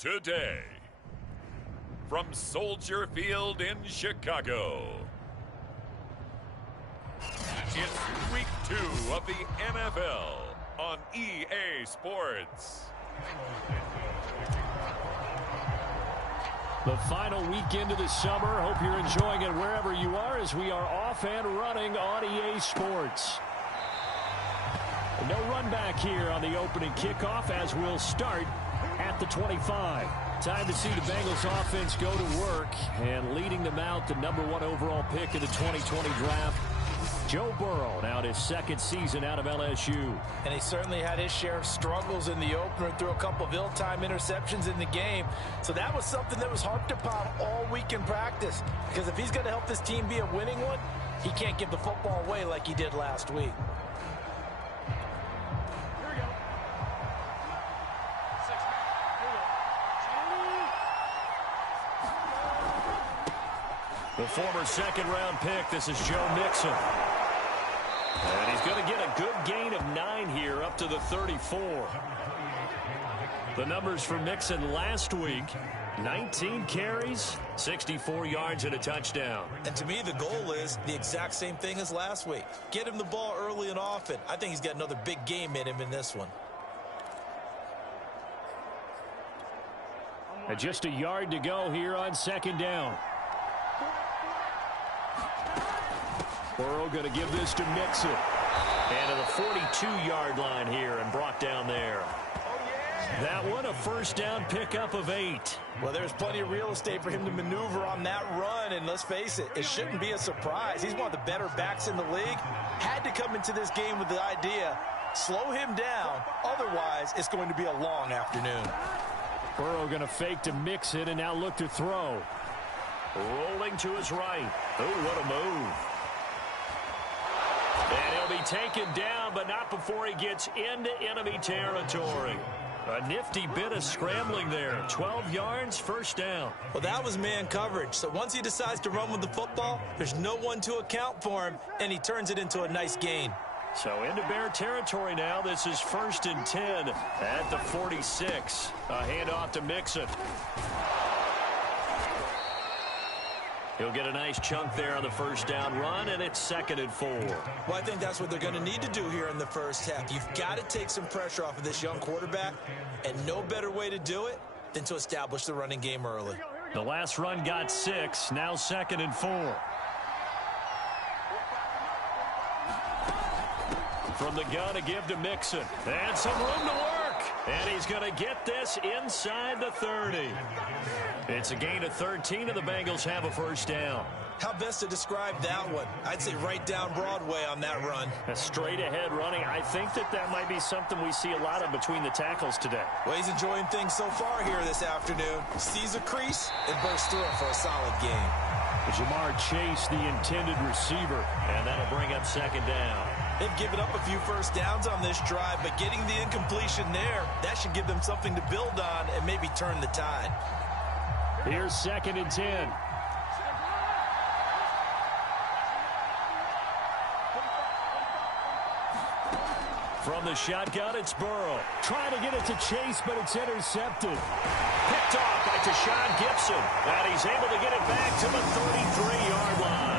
today. From Soldier Field in Chicago, it's Week 2 of the NFL on EA Sports. The final weekend of the summer. Hope you're enjoying it wherever you are as we are off and running on EA Sports. No run back here on the opening kickoff as we'll start at the 25. Time to see the Bengals offense go to work, and leading them out, the #1 overall pick in the 2020 draft, Joe Burrow, now his second season out of LSU. And he certainly had his share of struggles in the opener, threw a couple of ill-timed interceptions in the game. So that was something that was harped upon all week in practice. Because if he's going to help this team be a winning one, he can't give the football away like he did last week. The former second-round pick, this is Joe Mixon. And he's going to get a good gain of 9 here, up to the 34. The numbers for Mixon last week, 19 carries, 64 yards, and a touchdown. And to me, the goal is the exact same thing as last week. Get him the ball early and often. I think he's got another big game in him in this one. And just a yard to go here on second down. Burrow going to give this to Mixon. And to the 42-yard line here and brought down there. That one, a first down pickup of 8. Well, there's plenty of real estate for him to maneuver on that run, and let's face it, it shouldn't be a surprise. He's one of the better backs in the league. Had to come into this game with the idea, slow him down, otherwise it's going to be a long afternoon. Burrow going to fake to Mixon and now look to throw. Rolling to his right. Oh, what a move. And he'll be taken down, but not before he gets into enemy territory. A nifty bit of scrambling there. 12 yards, first down. Well, that was man coverage. So once he decides to run with the football, there's no one to account for him, and he turns it into a nice gain. So into Bear territory now. This is 1st and 10 at the 46. A handoff to Mixon. He'll get a nice chunk there on the first down run, and it's 2nd and 4. Well, I think that's what they're going to need to do here in the first half. You've got to take some pressure off of this young quarterback, and no better way to do it than to establish the running game early. The last run got 6, now 2nd and 4. From the gun to give to Mixon. And some room to work. And he's going to get this inside the 30. It's a gain of 13, and the Bengals have a first down. How best to describe that one? I'd say right down Broadway on that run. A straight-ahead running. I think that might be something we see a lot of between the tackles today. Well, he's enjoying things so far here this afternoon. Sees a crease and bursts through it for a solid game. Jamar Chase, the intended receiver, and that'll bring up 2nd down. They've given up a few first downs on this drive, but getting the incompletion there, that should give them something to build on and maybe turn the tide. Here's 2nd and 10. From the shotgun, it's Burrow. Trying to get it to Chase, but it's intercepted. Picked off by Tashawn Gibson. And he's able to get it back to the 33-yard line.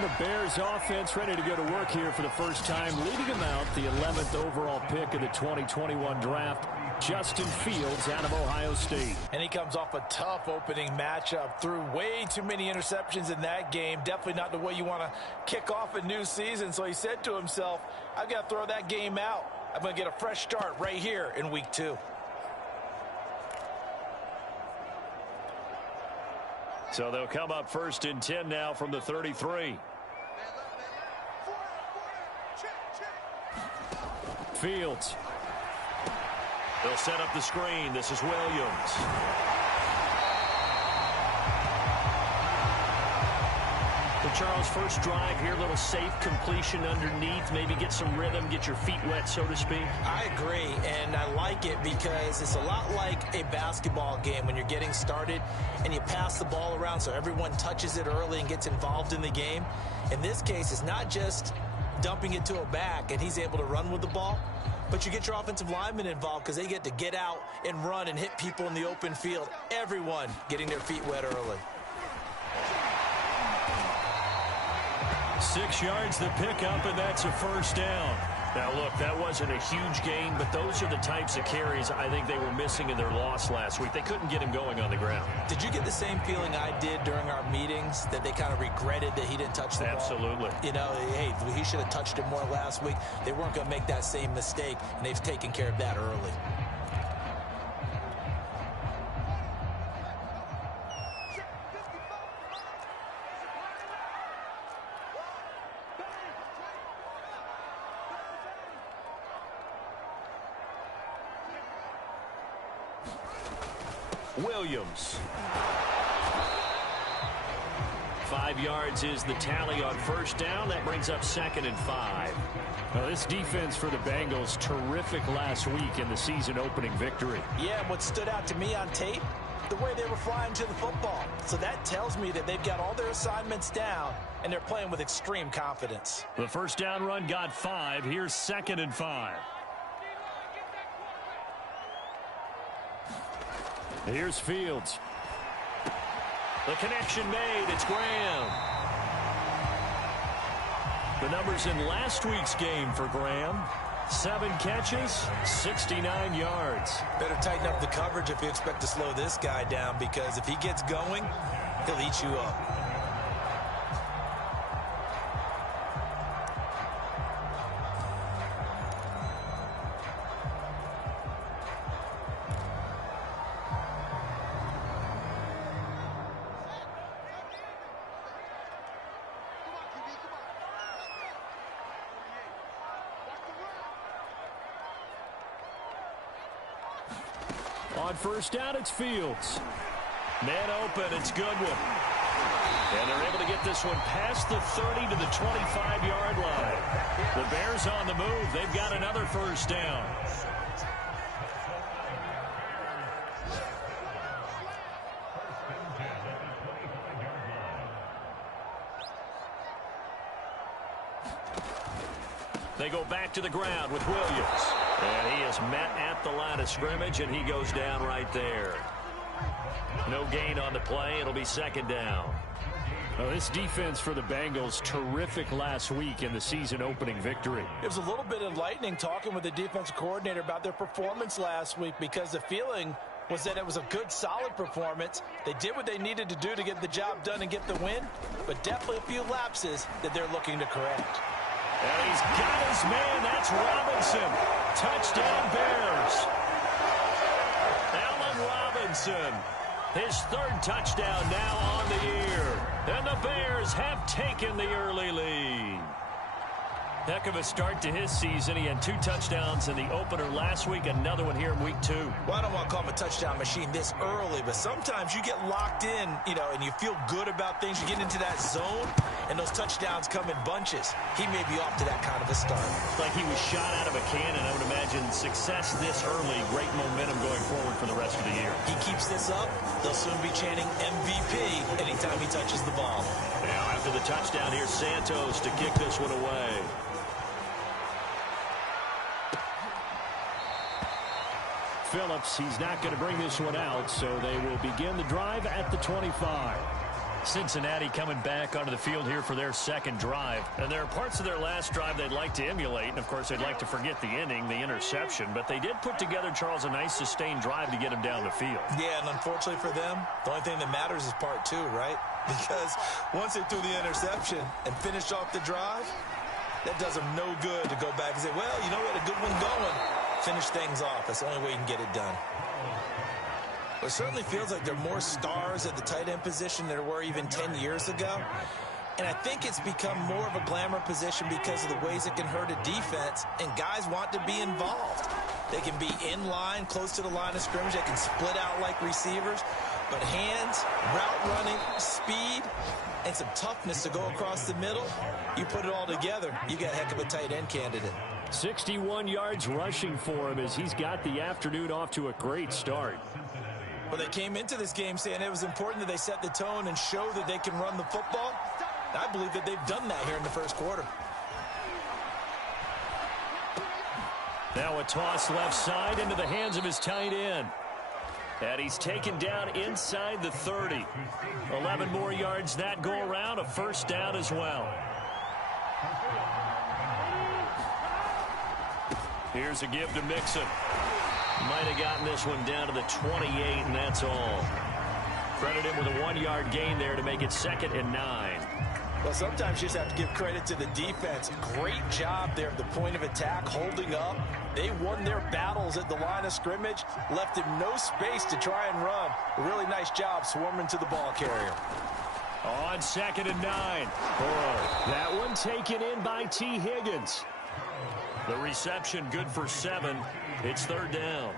The Bears offense ready to go to work here for the first time, leading them out the 11th overall pick of the 2021 draft, Justin Fields out of Ohio State. And he comes off a tough opening matchup, threw way too many interceptions in that game. Definitely not the way you want to kick off a new season. So he said to himself, I've got to throw that game out. I'm going to get a fresh start right here in week 2. So they'll come up 1st and 10 now from the 33. Fields. They'll set up the screen. This is Williams. Well, Charles, first drive here, little safe completion underneath, maybe get some rhythm, get your feet wet, so to speak. I agree, and I like it because it's a lot like a basketball game when you're getting started and you pass the ball around so everyone touches it early and gets involved in the game. In this case, it's not just dumping it to a back and he's able to run with the ball, but you get your offensive linemen involved because they get to get out and run and hit people in the open field. Everyone getting their feet wet early. 6 yards the pickup, and that's a first down. Now, look, that wasn't a huge gain, but those are the types of carries I think they were missing in their loss last week. They couldn't get him going on the ground. Did you get the same feeling I did during our meetings, that they kind of regretted that he didn't touch the ball? Absolutely. You know, hey, he should have touched it more last week. They weren't going to make that same mistake, and they've taken care of that early. Williams. 5 yards is the tally on first down. That brings up 2nd and 5. Well, this defense for the Bengals, terrific last week in the season opening victory. Yeah, and what stood out to me on tape, the way they were flying to the football. So that tells me that they've got all their assignments down, and they're playing with extreme confidence. The first down run got 5. Here's 2nd and 5. Here's Fields. The connection made. It's Graham. The numbers in last week's game for Graham. 7 catches, 69 yards. Better tighten up the coverage if you expect to slow this guy down, because if he gets going, he'll eat you up. On first down, it's Fields. Man open, it's Goodwin. And they're able to get this one past the 30 to the 25-yard line. The Bears on the move. They've got another first down. They go back to the ground with Williams. And he is met at the line of scrimmage, and he goes down right there. No gain on the play. It'll be 2nd down. Well, this defense for the Bengals, terrific last week in the season opening victory. It was a little bit enlightening talking with the defensive coordinator about their performance last week, because the feeling was that it was a good, solid performance. They did what they needed to do to get the job done and get the win, but definitely a few lapses that they're looking to correct. And he's got his man. That's Robinson. Touchdown, Bears. Allen Robinson. His 3rd touchdown now on the year. And the Bears have taken the early lead. Heck of a start to his season. He had 2 touchdowns in the opener last week, another one here in week 2. Well, I don't want to call him a touchdown machine this early, but sometimes you get locked in, you know, and you feel good about things. You get into that zone, and those touchdowns come in bunches. He may be off to that kind of a start. Like he was shot out of a cannon. I would imagine success this early, great momentum going forward for the rest of the year. He keeps this up, they'll soon be chanting MVP anytime he touches the ball. Now after the touchdown, here's Santos to kick this one away. Phillips, he's not going to bring this one out, so they will begin the drive at the 25. Cincinnati coming back onto the field here for their 2nd drive. And there are parts of their last drive they'd like to emulate, and of course they'd like to forget the inning, the interception, but they did put together, Charles, a nice sustained drive to get him down the field. Yeah, and unfortunately for them, the only thing that matters is part 2, right? Because once they threw the interception and finished off the drive, that does them no good to go back and say, well, you know what, a good one going. Finish things off. That's the only way you can get it done. But it certainly feels like there are more stars at the tight end position than there were even 10 years ago. And I think it's become more of a glamour position because of the ways it can hurt a defense, and guys want to be involved. They can be in line, close to the line of scrimmage. They can split out like receivers. But hands, route running, speed, and some toughness to go across the middle, you put it all together, you got a heck of a tight end candidate. 61 yards rushing for him as he's got the afternoon off to a great start. Well, they came into this game saying it was important that they set the tone and show that they can run the football. I believe that they've done that here in the first quarter. Now a toss left side into the hands of his tight end. And he's taken down inside the 30. 11 more yards that go around, a first down as well. Here's a give to Mixon. Might have gotten this one down to the 28, and that's all. Credit him with a 1-yard gain there to make it 2nd and 9. Well, sometimes you just have to give credit to the defense. Great job there at the point of attack, holding up. They won their battles at the line of scrimmage, left him no space to try and run. A really nice job swarming to the ball carrier. On 2nd and 9. Burrow. That one taken in by T. Higgins. The reception good for 7. It's 3rd down.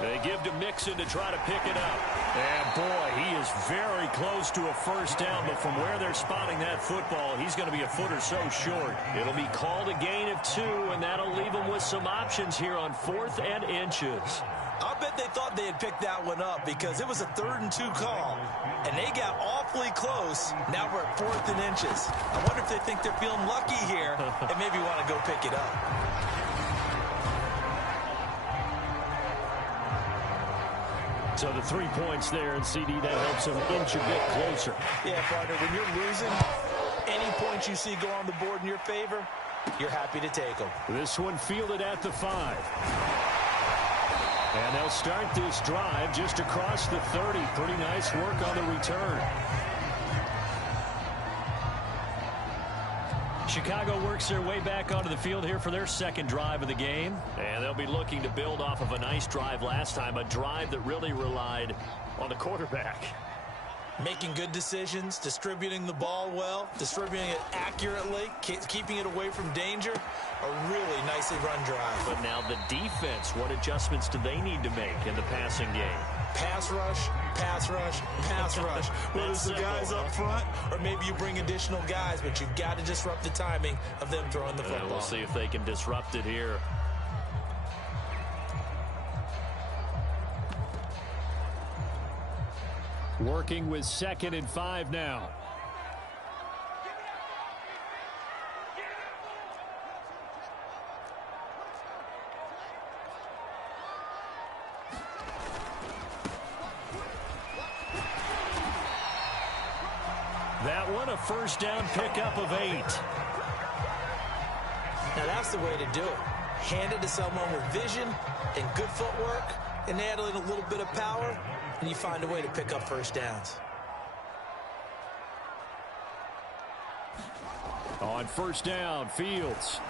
They give to Mixon to try to pick it up. And, boy, he is very close to a first down, but from where they're spotting that football, he's going to be a foot or so short. It'll be called a gain of 2, and that'll leave him with some options here on 4th and inches. I'll bet they thought they had picked that one up because it was a 3rd and 2 call, and they got awfully close. Now we're at 4th and inches. I wonder if they think they're feeling lucky here and maybe want to go pick it up. So the 3 points there, and CD, that helps them inch a bit closer. Yeah, partner, when you're losing, any points you see go on the board in your favor, you're happy to take them. This one fielded at the 5. And they'll start this drive just across the 30. Pretty nice work on the return. Chicago works their way back onto the field here for their 2nd drive of the game. And they'll be looking to build off of a nice drive last time, a drive that really relied on the quarterback. Making good decisions, distributing the ball well, distributing it accurately, keeping it away from danger. A really nicely run drive. But now the defense, what adjustments do they need to make in the passing game? Pass rush, pass rush, pass rush. Whether it's the guys up front or maybe you bring additional guys, but you've got to disrupt the timing of them throwing the football. We'll see if they can disrupt it here. Working with 2nd and 5 now. That one a first down pickup of 8. Now that's the way to do it. Hand it to someone with vision and good footwork and add in a little bit of power, and you find a way to pick up first downs. On first down, Fields.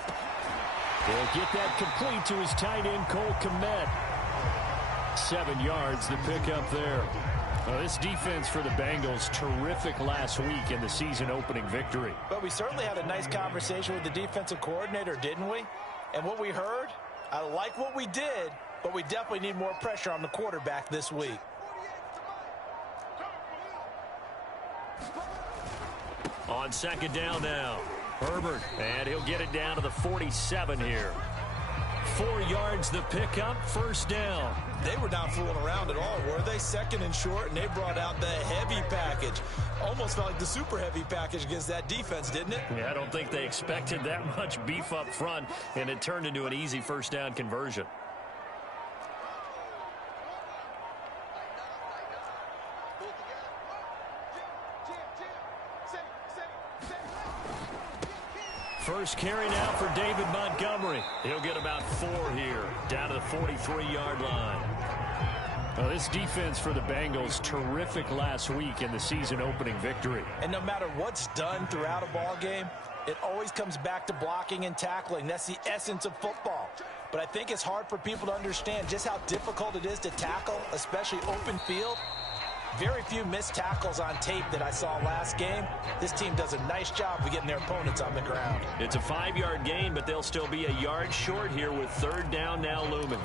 He'll get that complete to his tight end, Cole Kmet. 7 yards, the pickup there. This defense for the Bengals, terrific last week in the season-opening victory. But we certainly had a nice conversation with the defensive coordinator, didn't we? And what we heard, I like what we did, but we definitely need more pressure on the quarterback this week. On 2nd down now, Herbert, and he'll get it down to the 47 here. 4 yards the pickup, first down. They were not fooling around at all, were they? 2nd and short, and they brought out the heavy package. Almost felt like the super heavy package against that defense, didn't it? Yeah, I don't think they expected that much beef up front, and it turned into an easy first down conversion. First carry now for David Montgomery. He'll get about 4 here, down to the 43-yard line. This defense for the Bengals, terrific last week in the season-opening victory. And no matter what's done throughout a ball game, it always comes back to blocking and tackling. That's the essence of football. But I think it's hard for people to understand just how difficult it is to tackle, especially open field. Very few missed tackles on tape that I saw last game. This team does a nice job of getting their opponents on the ground. It's a 5-yard gain, but they'll still be a yard short here with 3rd down now looming.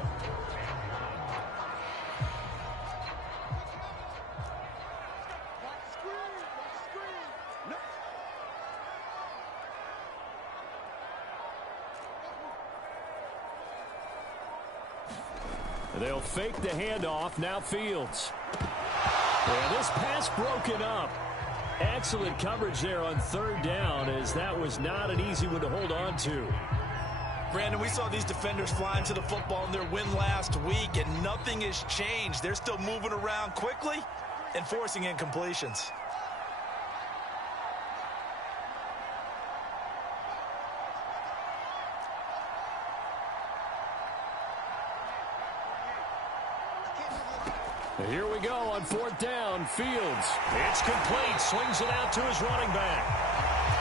They'll fake the handoff. Now Fields. And this pass broken up. Excellent coverage there on third down, as that was not an easy one to hold on to. Brandon, we saw these defenders flying to the football in their win last week, and nothing has changed. They're still moving around quickly and forcing incompletions. Here we go on fourth down. Fields. It's complete. Swings it out to his running back.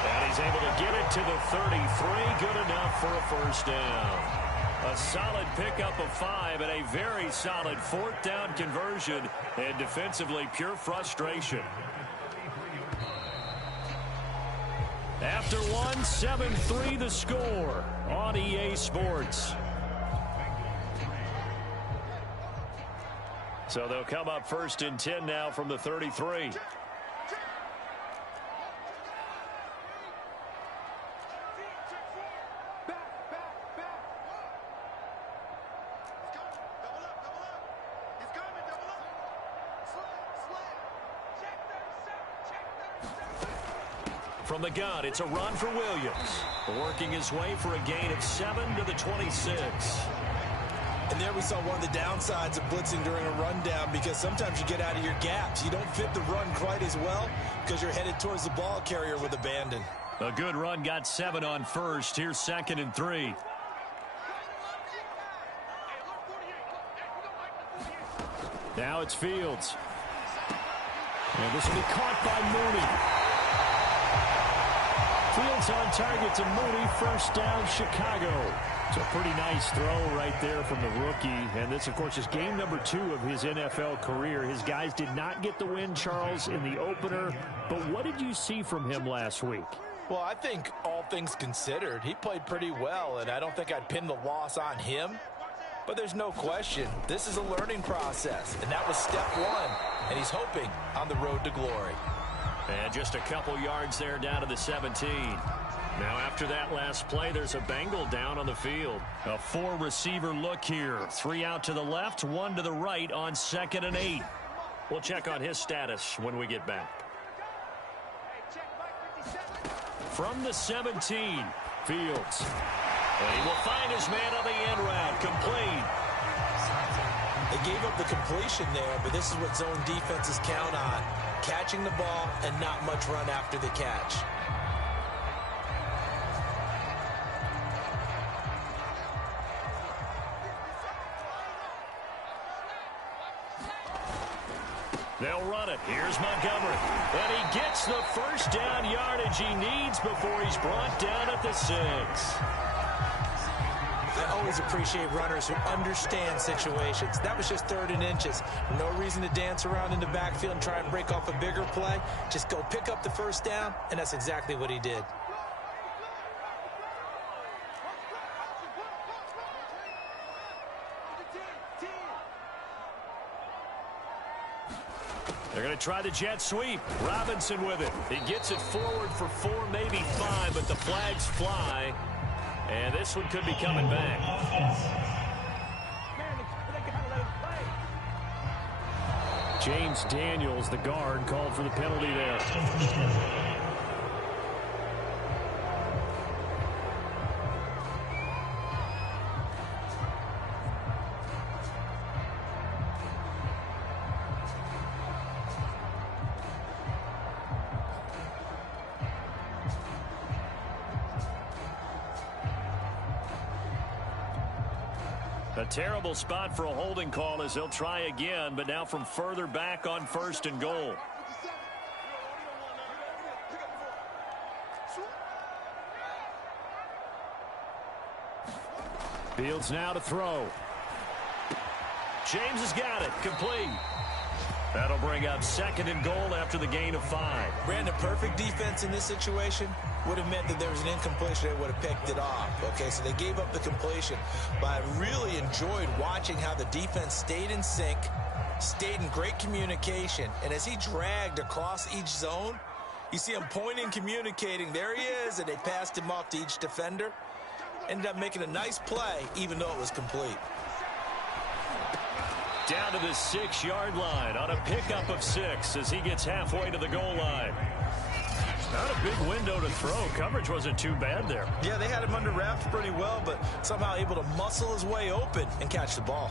And he's able to get it to the 33. Good enough for a first down. A solid pickup of 5 and a very solid fourth down conversion. And defensively, pure frustration. After one, 7-3 the score on EA Sports. So they'll come up first and 10 now from the 33. From the gun, it's a run for Williams. Working his way for a gain of 7 to the 26. And there we saw one of the downsides of blitzing during a rundown, because sometimes you get out of your gaps. You don't fit the run quite as well because you're headed towards the ball carrier with abandon. A good run got 7 on first. Here's 2nd and 3. Now it's Fields. And this will be caught by Mooney. Fields on target to Mooney. First down, Chicago. It's a pretty nice throw right there from the rookie. And this, of course, is game number 2 of his NFL career. His guys did not get the win, Charles, in the opener. But what did you see from him last week? Well, I think all things considered, he played pretty well, and I don't think I'd pin the loss on him. But there's no question, this is a learning process, and that was step 1, and he's hoping on the road to glory. And just a couple yards there down to the 17. Now after that last play, there's a Bengal down on the field. A 4-receiver look here. 3 out to the left, 1 to the right on 2nd and 8. We'll check on his status when we get back. From the 17, Fields. And he will find his man on the end route. Complete. They gave up the completion there, but this is what zone defenses count on. Catching the ball and not much run after the catch. They'll run it. Here's Montgomery. And he gets the first down yardage he needs before he's brought down at the 6. I always appreciate runners who understand situations. That was just 3rd and inches. No reason to dance around in the backfield and try and break off a bigger play. Just go pick up the first down, and that's exactly what he did. They're going to try the jet sweep. Robinson with it. He gets it forward for 4, maybe 5, but the flags fly. And this one could be coming back. James Daniels, the guard, called for the penalty there. A terrible spot for a holding call as they'll try again, but now from further back on 1st and goal. Fields now to throw. James has got it. Complete. That'll bring up 2nd and goal after the gain of 5. Brandon, perfect defense in this situation would have meant that there was an incompletion. They would have picked it off. Okay, so they gave up the completion. But I really enjoyed watching how the defense stayed in sync, stayed in great communication. And as he dragged across each zone, you see him pointing, communicating. There he is, and they passed him off to each defender. Ended up making a nice play, even though it was complete. Down to the 6-yard line on a pickup of 6 as he gets halfway to the goal line. Not a big window to throw. Coverage wasn't too bad there. Yeah, they had him under wraps pretty well, but somehow able to muscle his way open and catch the ball.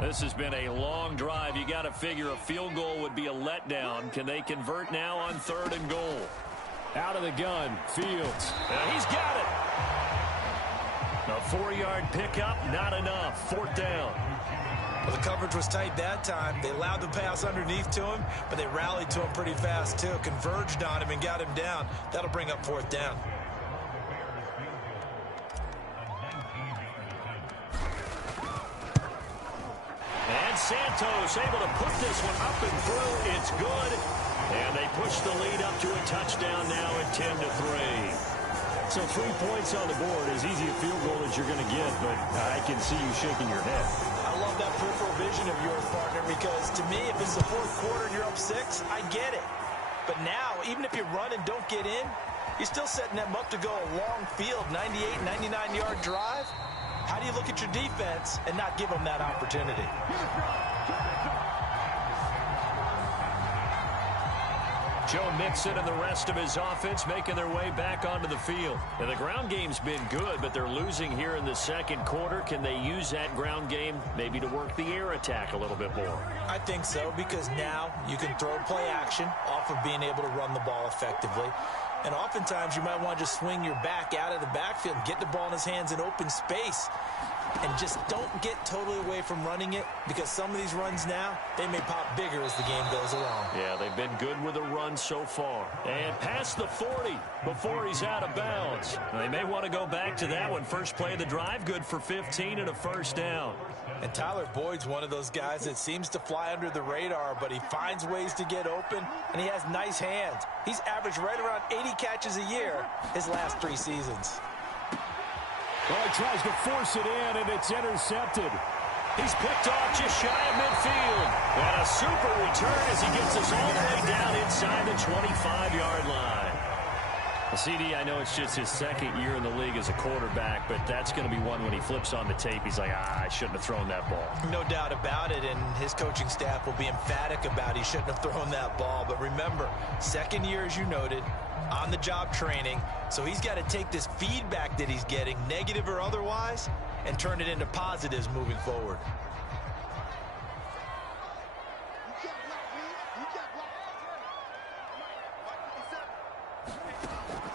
This has been a long drive. You got to figure a field goal would be a letdown. Can they convert now on 3rd and goal? Out of the gun, Fields. He's got it. A 4-yard pickup, not enough. 4th down. Well, the coverage was tight that time. They allowed the pass underneath to him, but they rallied to him pretty fast, too. Converged on him and got him down. That'll bring up 4th down. And Santos able to put this one up and through. It's good. And they push the lead up to a touchdown now at 10-3. So 3 points on the board, as easy a field goal as you're going to get, but I can see you shaking your head. I love that peripheral vision of yours, partner, because to me, if it's the 4th quarter and you're up 6, I get it. But now, even if you run and don't get in, you're still setting them up to go a long field, 98, 99-yard drive. How do you look at your defense and not give them that opportunity? Joe Mixon and the rest of his offense making their way back onto the field. And the ground game's been good, but they're losing here in the 2nd quarter. Can they use that ground game maybe to work the air attack a little bit more? I think so, because now you can throw play action off of being able to run the ball effectively. And oftentimes you might want to just swing your back out of the backfield and get the ball in his hands in open space. And just don't get totally away from running it, because some of these runs now, they may pop bigger as the game goes along. Yeah, they've been good with a run so far. And past the 40 before he's out of bounds. They may want to go back to that one. First play of the drive, good for 15 and a 1st down. And Tyler Boyd's one of those guys that seems to fly under the radar, but he finds ways to get open, and he has nice hands. He's averaged right around 80 catches a year his last 3 seasons. Well, he tries to force it in, and it's intercepted. He's picked off just shy of midfield. And a super return as he gets us all the way down inside the 25-yard line. Well, CD, I know it's just his 2nd year in the league as a quarterback, but that's going to be one when he flips on the tape. He's like, I shouldn't have thrown that ball. No doubt about it, and his coaching staff will be emphatic about he shouldn't have thrown that ball. But remember, 2nd year, as you noted, on-the-job training, so he's got to take this feedback that he's getting, negative or otherwise, and turn it into positives moving forward.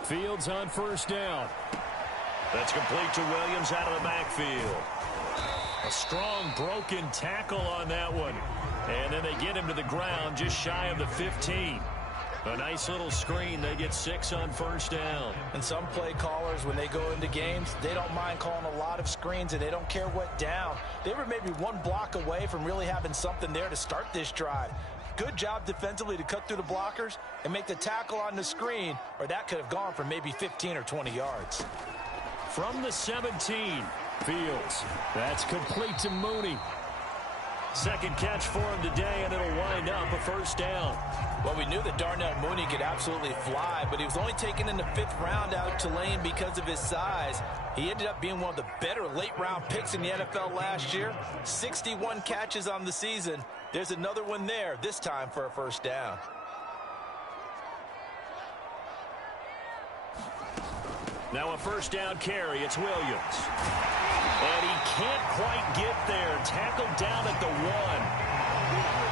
Fields on 1st down. That's complete to Williams out of the backfield. A strong broken tackle on that one. And then they get him to the ground just shy of the 15. A nice little screen. They get 6 on 1st down. And some play callers, when they go into games, they don't mind calling a lot of screens, and they don't care what down. They were maybe 1 block away from really having something there to start this drive. Good job defensively to cut through the blockers and make the tackle on the screen, or that could have gone for maybe 15 or 20 yards. From the 17, Fields. That's complete to Mooney. 2nd catch for him today, and it'll wind up a 1st down. Well, we knew that Darnell Mooney could absolutely fly, but he was only taken in the 5th round out of Tulane because of his size. He ended up being one of the better late-round picks in the NFL last year. 61 catches on the season. There's another one there, this time for a 1st down. Now a 1st down carry. It's Williams. And he can't quite get there. Tackled down at the 1.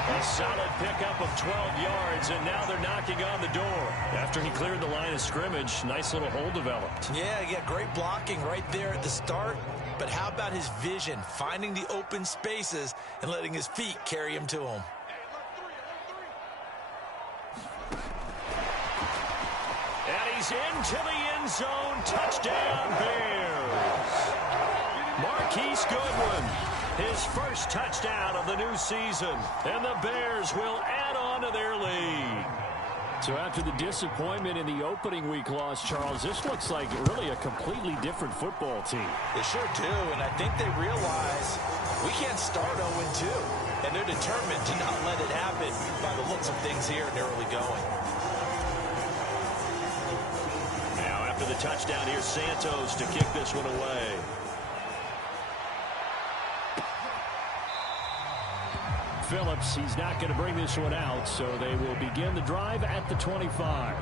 A solid pickup of 12 yards, and now they're knocking on the door. After he cleared the line of scrimmage, nice little hole developed. Yeah, great blocking right there at the start. But how about his vision, finding the open spaces and letting his feet carry him to him? And he's into the end zone. Touchdown, Bears. Marquise Goodwin, his 1st touchdown of the new season. And the Bears will add on to their lead. So after the disappointment in the opening week loss, Charles, this looks like really a completely different football team. They sure do, and I think they realize we can't start 0-2. And they're determined to not let it happen by the looks of things here in the early going. Now after the touchdown, here's Santos to kick this one away. Phillips, he's not going to bring this one out, so they will begin the drive at the 25.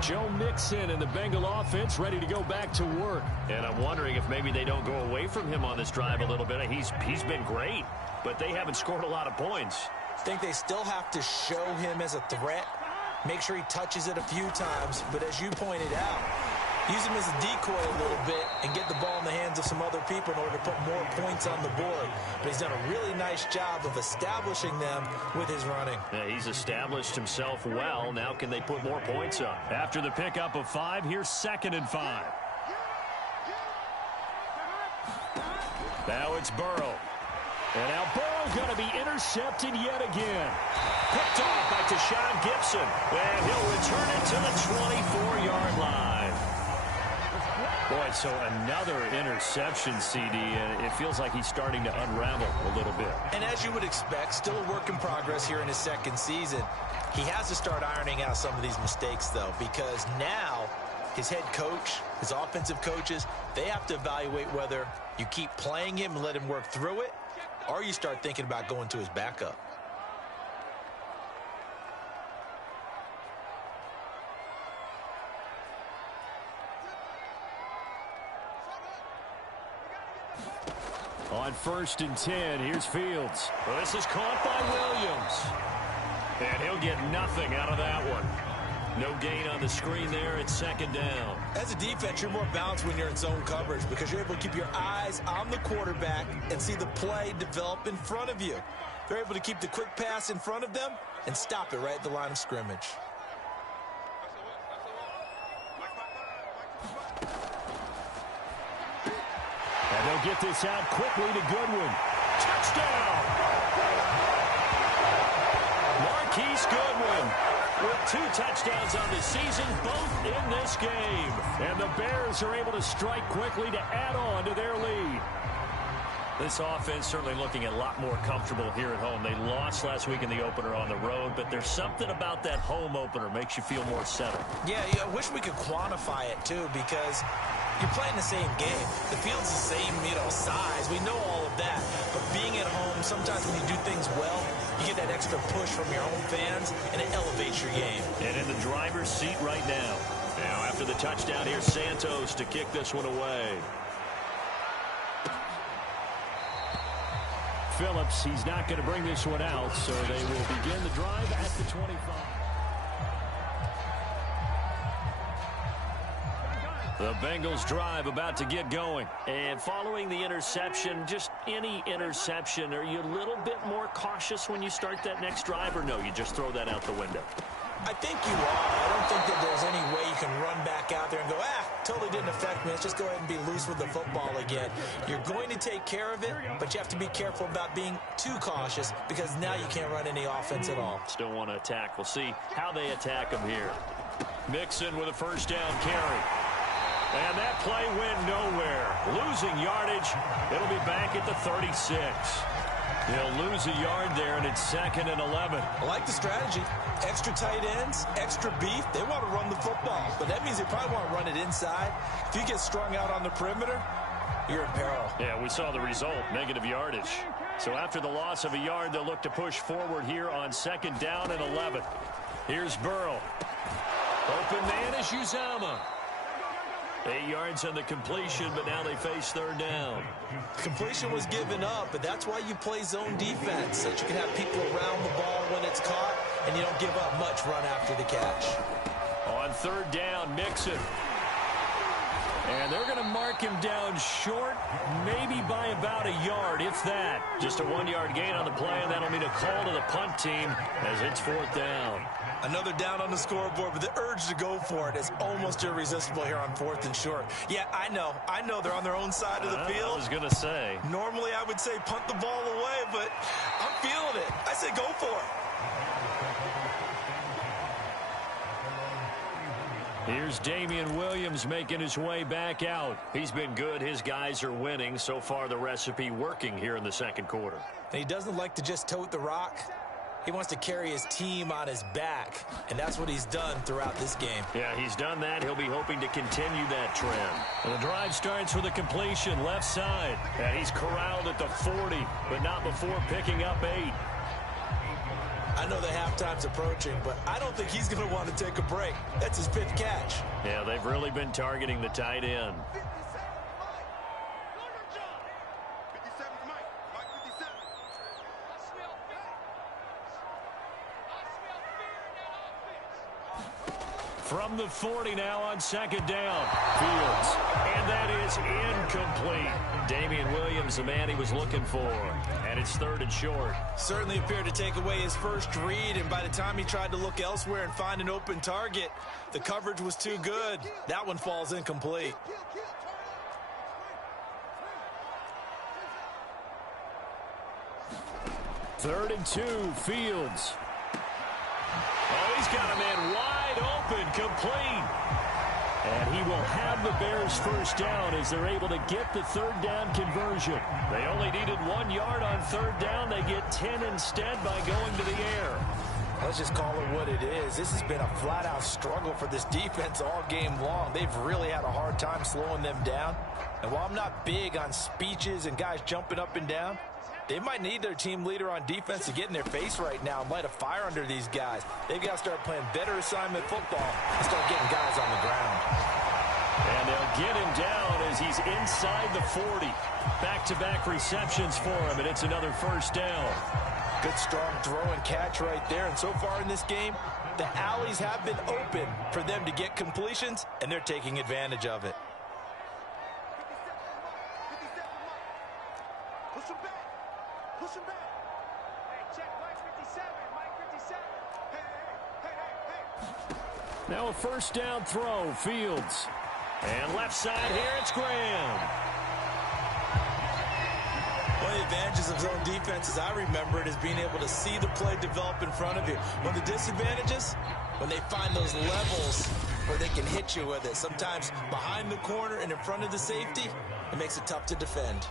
Joe Mixon and the Bengal offense ready to go back to work. And I'm wondering if maybe they don't go away from him on this drive a little bit. He's been great, but they haven't scored a lot of points. I think they still have to show him as a threat, make sure he touches it a few times, but as you pointed out, use him as a decoy a little bit and get the ball in the hands of some other people in order to put more points on the board. But he's done a really nice job of establishing them with his running. Yeah, he's established himself well. Now can they put more points up? After the pickup of 5, here's 2nd and 5. Now it's Burrow. And now Burrow going to be intercepted yet again. Picked off by Tashaun Gibson. And he'll return it to the 24-yard line. Boy, so another interception, CD, and it feels like he's starting to unravel a little bit. And as you would expect, still a work in progress here in his second season. He has to start ironing out some of these mistakes, though, because now his head coach, his offensive coaches, they have to evaluate whether you keep playing him and let him work through it, or you start thinking about going to his backup. On 1st and 10, here's Fields. Well, this is caught by Williams. And he'll get nothing out of that one. No gain on the screen there. It's 2nd down. As a defense, you're more balanced when you're in zone coverage because you're able to keep your eyes on the quarterback and see the play develop in front of you. They're able to keep the quick pass in front of them and stop it right at the line of scrimmage. And they'll get this out quickly to Goodwin. Touchdown! Marquise Goodwin with 2 touchdowns on the season, both in this game. And the Bears are able to strike quickly to add on to their lead. This offense certainly looking a lot more comfortable here at home. They lost last week in the opener on the road, but there's something about that home opener makes you feel more settled. Yeah, I wish we could quantify it, too, because you're playing the same game. The field's the same, size. We know all of that. But being at home, sometimes when you do things well, you get that extra push from your own fans, and it elevates your game. And in the driver's seat right now. Now, after the touchdown, here's Santos to kick this one away. Phillips, he's not going to bring this one out, so they will begin the drive at the 25. The Bengals drive about to get going. And following the interception, just any interception, are you a little bit more cautious when you start that next drive, or no, you just throw that out the window? I think you are. I don't think that there's any way you can run back out there and go, totally didn't affect me. Let's just go ahead and be loose with the football again. You're going to take care of it, but you have to be careful about being too cautious because now you can't run any offense at all. Still want to attack. We'll see how they attack them here. Mixon with a 1st down carry. And that play went nowhere. Losing yardage. It'll be back at the 36. They'll lose a yard there, and it's 2nd and 11. I like the strategy. Extra tight ends, extra beef. They want to run the football, but that means they probably want to run it inside. If you get strung out on the perimeter, you're in peril. Yeah, we saw the result, negative yardage. So after the loss of a yard, they'll look to push forward here on 2nd down and 11. Here's Burrow. Open man is Uzomah. 8 yards on the completion, but now they face 3rd down. Completion was given up, but that's why you play zone defense, so that you can have people around the ball when it's caught, and you don't give up much run after the catch. On 3rd down, Mixon. And they're going to mark him down short, maybe by about a yard, if that. Just a 1-yard gain on the play, and that'll mean a call to the punt team as it's 4th down. Another down on the scoreboard, but the urge to go for it is almost irresistible here on 4th and short. Yeah, I know they're on their own side of the field. I was going to say. Normally I would say punt the ball away, but I'm feeling it. I say go for it. Here's Damian Williams making his way back out. He's been good. His guys are winning. So far, the recipe working here in the 2nd quarter. And he doesn't like to just tote the rock. He wants to carry his team on his back, and that's what he's done throughout this game. Yeah, he's done that. He'll be hoping to continue that trend. The drive starts with a completion left side. And he's corralled at the 40, but not before picking up 8. I know the halftime's approaching, but I don't think he's going to want to take a break. That's his 5th catch. Yeah, they've really been targeting the tight end. From the 40 now on 2nd down. Fields. And that is incomplete. Damian Williams, the man he was looking for. And it's 3rd and short. Certainly appeared to take away his first read, and by the time he tried to look elsewhere and find an open target, the coverage was too good. That one falls incomplete. Third and 2, Fields. Oh, he's got a man wide open, complete. And he will have the Bears first down as they're able to get the 3rd down conversion. They only needed 1 yard on 3rd down. They get 10 instead by going to the air. Let's just call it what it is. This has been a flat-out struggle for this defense all game long. They've really had a hard time slowing them down. And while I'm not big on speeches and guys jumping up and down, they might need their team leader on defense to get in their face right now and light a fire under these guys. They've got to start playing better assignment football and start getting guys on the ground. And they'll get him down as he's inside the 40. Back-to-back receptions for him, and it's another first down. Good, strong throw and catch right there. And so far in this game, the alleys have been open for them to get completions, and they're taking advantage of it. Push him back. Push him back. Hey, check Mike 57. Mike 57. Hey. Now a first down throw, Fields. And left side here, it's Graham. One of the advantages of zone defense, as I remember it, is being able to see the play develop in front of you. One of the disadvantages, when they find those levels where they can hit you with it. Sometimes behind the corner and in front of the safety, it makes it tough to defend.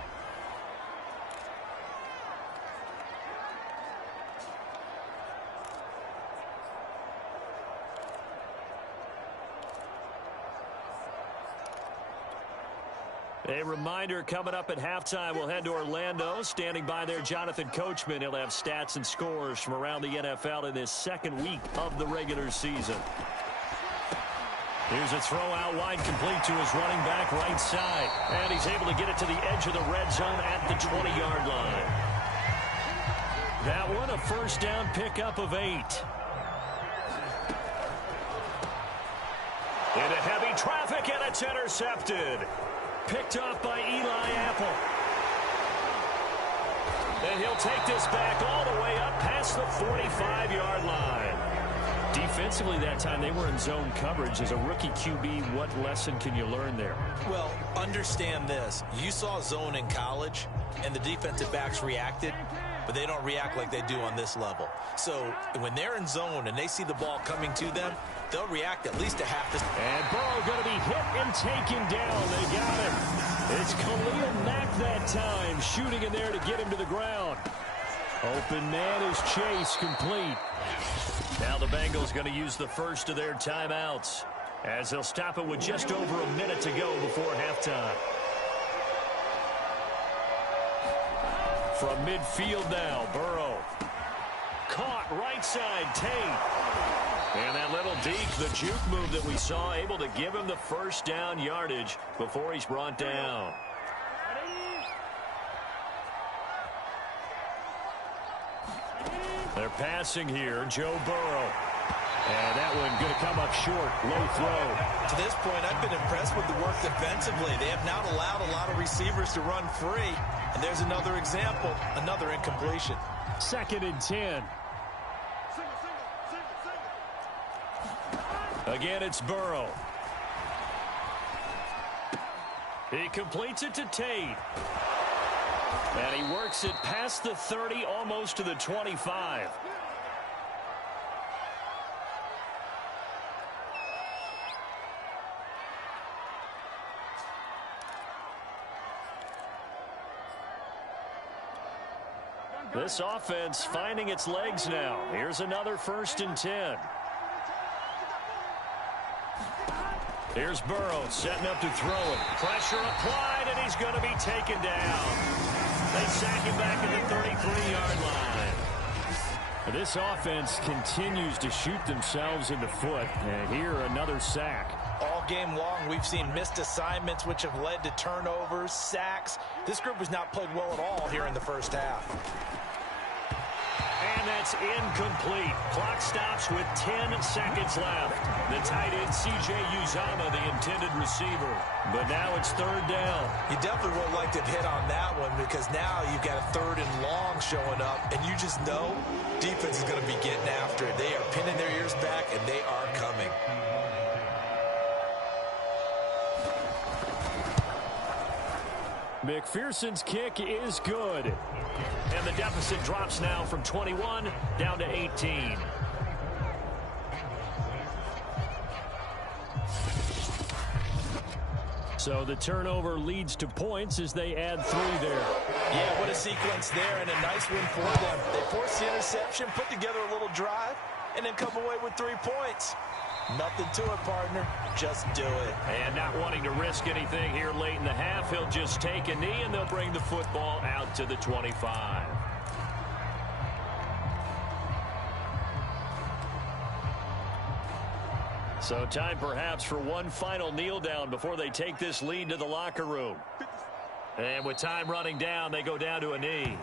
A reminder, coming up at halftime, we'll head to Orlando. Standing by there, Jonathan Coachman. He'll have stats and scores from around the NFL in this 2nd week of the regular season. Here's a throw out wide, complete to his running back right side. And he's able to get it to the edge of the red zone at the 20-yard line. That one, a first down pickup of 8. Into heavy traffic, and it's intercepted. Picked off by Eli Apple. And he'll take this back all the way up past the 45-yard line. Defensively that time, they were in zone coverage. As a rookie QB, what lesson can you learn there? Well, understand this. You saw zone in college, and the defensive backs reacted, but they don't react like they do on this level. So when they're in zone and they see the ball coming to them, they'll react at least a half this. And Burrow going to be hit and taken down. They got him. It's Khalil Mack that time, shooting in there to get him to the ground. Open man is Chase, complete. Now the Bengals going to use the first of their timeouts as they'll stop it with just over a minute to go before halftime. From midfield now, Burrow. Caught right side, Tate. And that little deke, the juke move that we saw, able to give him the first down yardage before he's brought down. They're passing here, Joe Burrow. And that one going to come up short, low throw. To this point, I've been impressed with the work defensively. They have not allowed a lot of receivers to run free. And there's another example, another incompletion. 2nd and 10. Again, it's Burrow. He completes it to Tate. And he works it past the 30, almost to the 25. This offense finding its legs now. Here's another 1st and 10. Here's Burrow setting up to throw it. Pressure applied, and he's going to be taken down. They sack him back at the 33-yard line. This offense continues to shoot themselves in the foot. And here, another sack. All game long, we've seen missed assignments, which have led to turnovers, sacks. This group has not played well at all here in the first half. And that's incomplete. Clock stops with 10 seconds left. The tight end, C.J. Uzomah, the intended receiver. But now it's third down. You definitely would like to have hit on that one, because now you've got a third and long showing up, and you just know defense is going to be getting after it. They are pinning their ears back, and they are coming. McPherson's kick is good. And the deficit drops now from 21 down to 18. So the turnover leads to points as they add 3 there. Yeah, what a sequence there, and a nice win for them. They force the interception, put together a little drive, and then come away with 3 points. Nothing to it, partner. Just do it. And not wanting to risk anything here late in the half, he'll just take a knee, and they'll bring the football out to the 25. So time perhaps for one final kneel down before they take this lead to the locker room. And with time running down, they go down to a knee.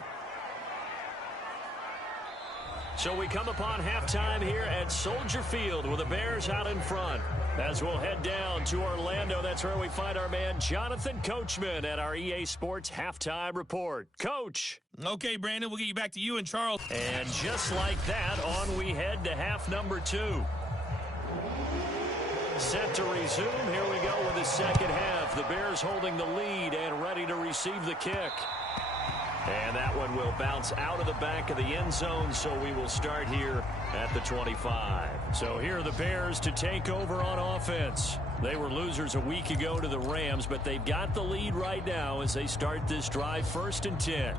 So we come upon halftime here at Soldier Field with the Bears out in front. As we'll head down to Orlando, that's where we find our man Jonathan Coachman at our EA Sports Halftime Report. Coach. Okay, Brandon, we'll get you back to you and Charles. And just like that, on we head to half number 2. Set to resume. Here we go with the second half. The Bears holding the lead and ready to receive the kick. And that one will bounce out of the back of the end zone, so we will start here at the 25. So here are the Bears to take over on offense. They were losers a week ago to the Rams, but they've got the lead right now as they start this drive 1st and 10.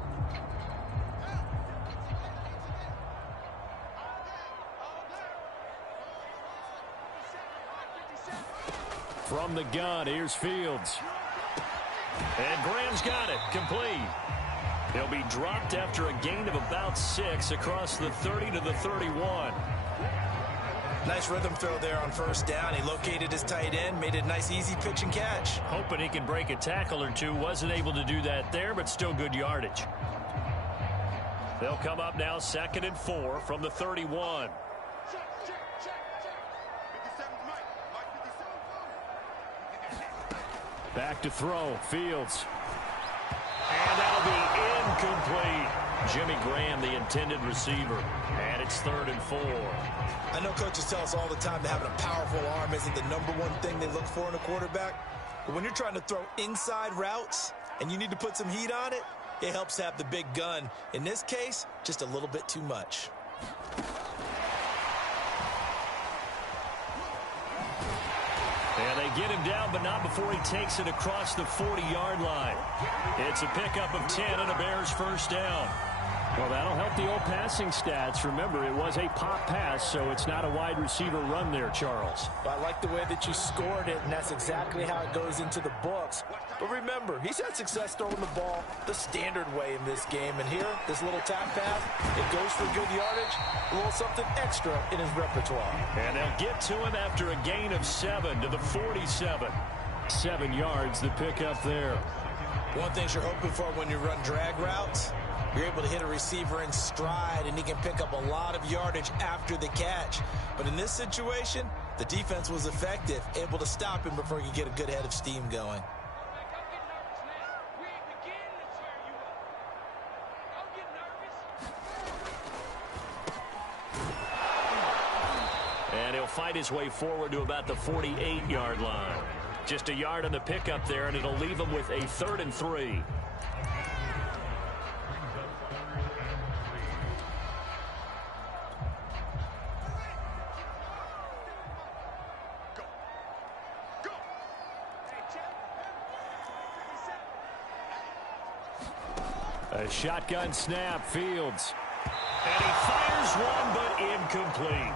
From the gun, here's Fields. And Graham's got it, complete. He'll be dropped after a gain of about 6 across the 30 to the 31. Nice rhythm throw there on first down. He located his tight end, made a nice easy pitch and catch. Hoping he can break a tackle or two. Wasn't able to do that there, but still good yardage. They'll come up now 2nd and 4 from the 31. Back to throw, Fields. And that'll be incomplete. Jimmy Graham, the intended receiver. And it's 3rd and 4. I know coaches tell us all the time that having a powerful arm isn't the #1 thing they look for in a quarterback. But when you're trying to throw inside routes and you need to put some heat on it, it helps to have the big gun. In this case, just a little bit too much. And they get him down, but not before he takes it across the 40-yard line. It's a pickup of 10 and a Bears first down. Well, that'll help the old passing stats. Remember, it was a pop pass, so it's not a wide receiver run there, Charles. I like the way that you scored it, and that's exactly how it goes into the books. But remember, he's had success throwing the ball the standard way in this game. And here, this little tap pass, it goes for good yardage, a little something extra in his repertoire. And they'll get to him after a gain of 7 to the 47. 7 yards, the pickup there. One thing you're hoping for when you run drag routes, you're able to hit a receiver in stride, and he can pick up a lot of yardage after the catch. But in this situation, the defense was effective, able to stop him before he could get a good head of steam going. And he'll fight his way forward to about the 48-yard line. Just a yard on the pickup there, and it'll leave him with a 3rd and 3. A shotgun snap, Fields. And he fires one, but incomplete.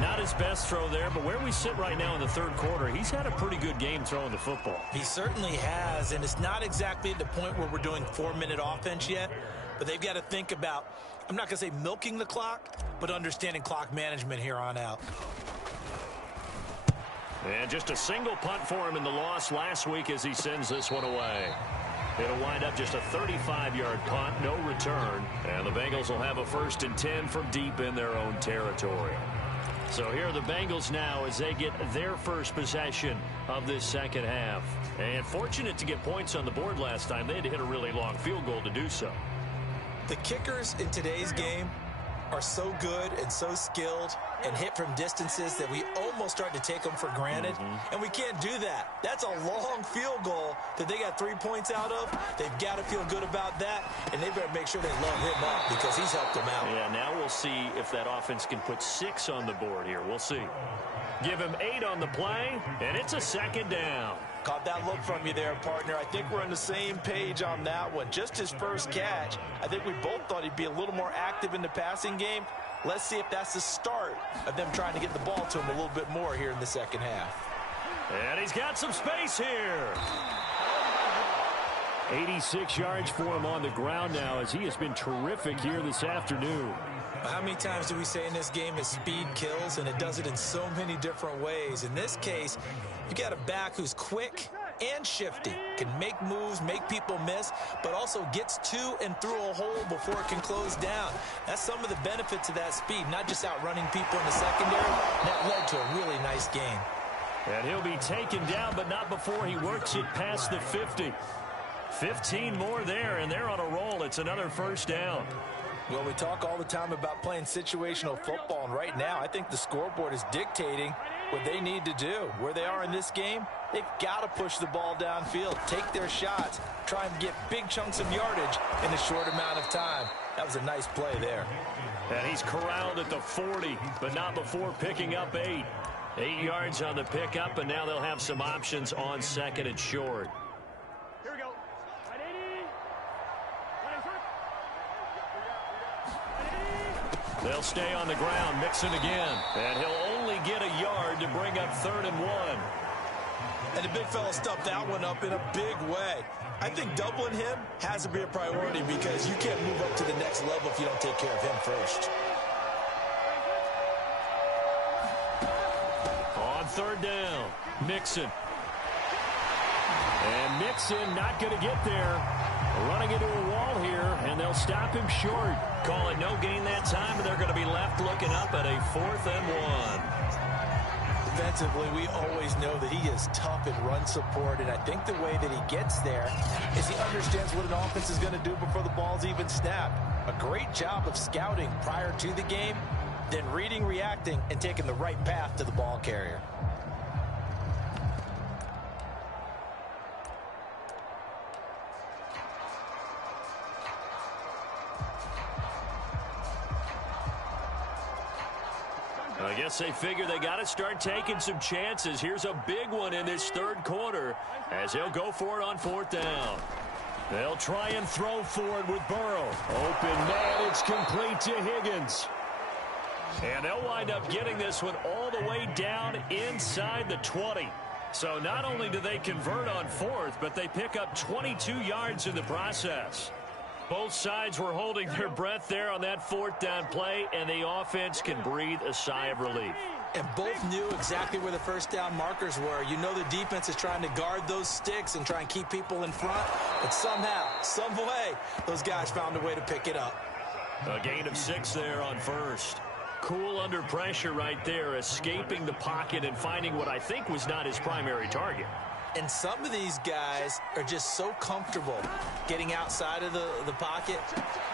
Not his best throw there, but where we sit right now in the 3rd quarter, he's had a pretty good game throwing the football. He certainly has, and it's not exactly at the point where we're doing 4-minute offense yet, but they've got to think about I'm not going to say milking the clock, but understanding clock management here on out. And just a single punt for him in the loss last week as he sends this one away. It'll wind up just a 35-yard punt, no return. And the Bengals will have a 1st and 10 from deep in their own territory. So here are the Bengals now as they get their first possession of this second half. And fortunate to get points on the board last time. They had to hit a really long field goal to do so. The kickers in today's game are so good and so skilled and hit from distances that we almost start to take them for granted. And we can't do that. That's a long field goal that they got 3 points out of. They've got to feel good about that, and they better make sure they load him up because he's helped them out. Yeah, now we'll see if that offense can put 6 on the board here. We'll see. Give him 8 on the play, and it's a 2nd down. Caught that look from you there, partner. I think we're on the same page on that one. Just his first catch. I think we both thought he'd be a little more active in the passing game. Let's see if that's the start of them trying to get the ball to him a little bit more here in the second half. And he's got some space here. 86 yards for him on the ground now as he has been terrific here this afternoon. How many times do we say in this game that speed kills, and it does it in so many different ways? In this case, you got a back who's quick and shifty, can make moves, make people miss, but also gets to and through a hole before it can close down. That's some of the benefits of that speed, not just outrunning people in the secondary. That led to a really nice game. And he'll be taken down, but not before he works it past the 50. 15 more there, and they're on a roll. It's another 1st down. Well, we talk all the time about playing situational football, and right now I think the scoreboard is dictating what they need to do. Where they are in this game, they've got to push the ball downfield, take their shots, try and get big chunks of yardage in a short amount of time. That was a nice play there. And he's corralled at the 40, but not before picking up 8. 8 yards on the pickup, and now they'll have some options on 2nd and short. Here we go. 180. 180. They'll stay on the ground, Mixon again. And he'll only get a yard to bring up 3rd and 1. And the big fella stuffed that one up in a big way. I think doubling him has to be a priority because you can't move up to the next level if you don't take care of him first. On 3rd down, Mixon. And Mixon not going to get there. Running into a wall here, and they'll stop him short. Call it no gain that time, and they're going to be left looking up at a 4th and 1. Defensively, we always know that he is tough in run support, and I think the way that he gets there is he understands what an offense is going to do before the ball's even snapped. A great job of scouting prior to the game, then reading, reacting, and taking the right path to the ball carrier. I guess they figure they got to start taking some chances. Here's a big one in this 3rd quarter as he'll go for it on 4th down. They'll try and throw for it with Burrow. Open man, it's complete to Higgins. And they'll wind up getting this one all the way down inside the 20. So not only do they convert on 4th, but they pick up 22 yards in the process. Both sides were holding their breath there on that 4th down play, and the offense can breathe a sigh of relief. And both knew exactly where the 1st down markers were. You know the defense is trying to guard those sticks and try and keep people in front. But somehow, some way, those guys found a way to pick it up. A gain of 6 there on 1st. Cool under pressure right there, escaping the pocket and finding what I think was not his primary target. And some of these guys are just so comfortable getting outside of the pocket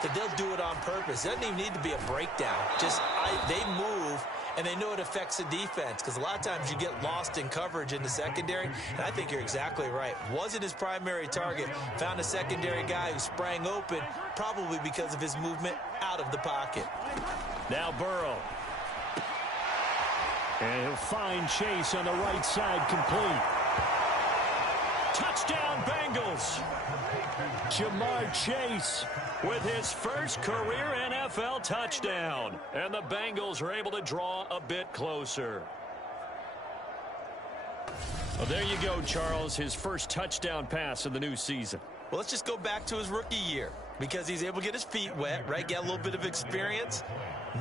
that they'll do it on purpose. It doesn't even need to be a breakdown. They move, and they know it affects the defense because a lot of times you get lost in coverage in the secondary, and I think you're exactly right. Wasn't his primary target. Found a secondary guy who sprang open, probably because of his movement out of the pocket. Now Burrow. And he'll find Chase on the right side, complete. Touchdown Bengals. Jamar Chase with his first career NFL touchdown. And the Bengals are able to draw a bit closer. Well, there you go, Charles. His first touchdown pass of the new season. Well, let's just go back to his rookie year. because he's able to get his feet wet, right? Get a little bit of experience.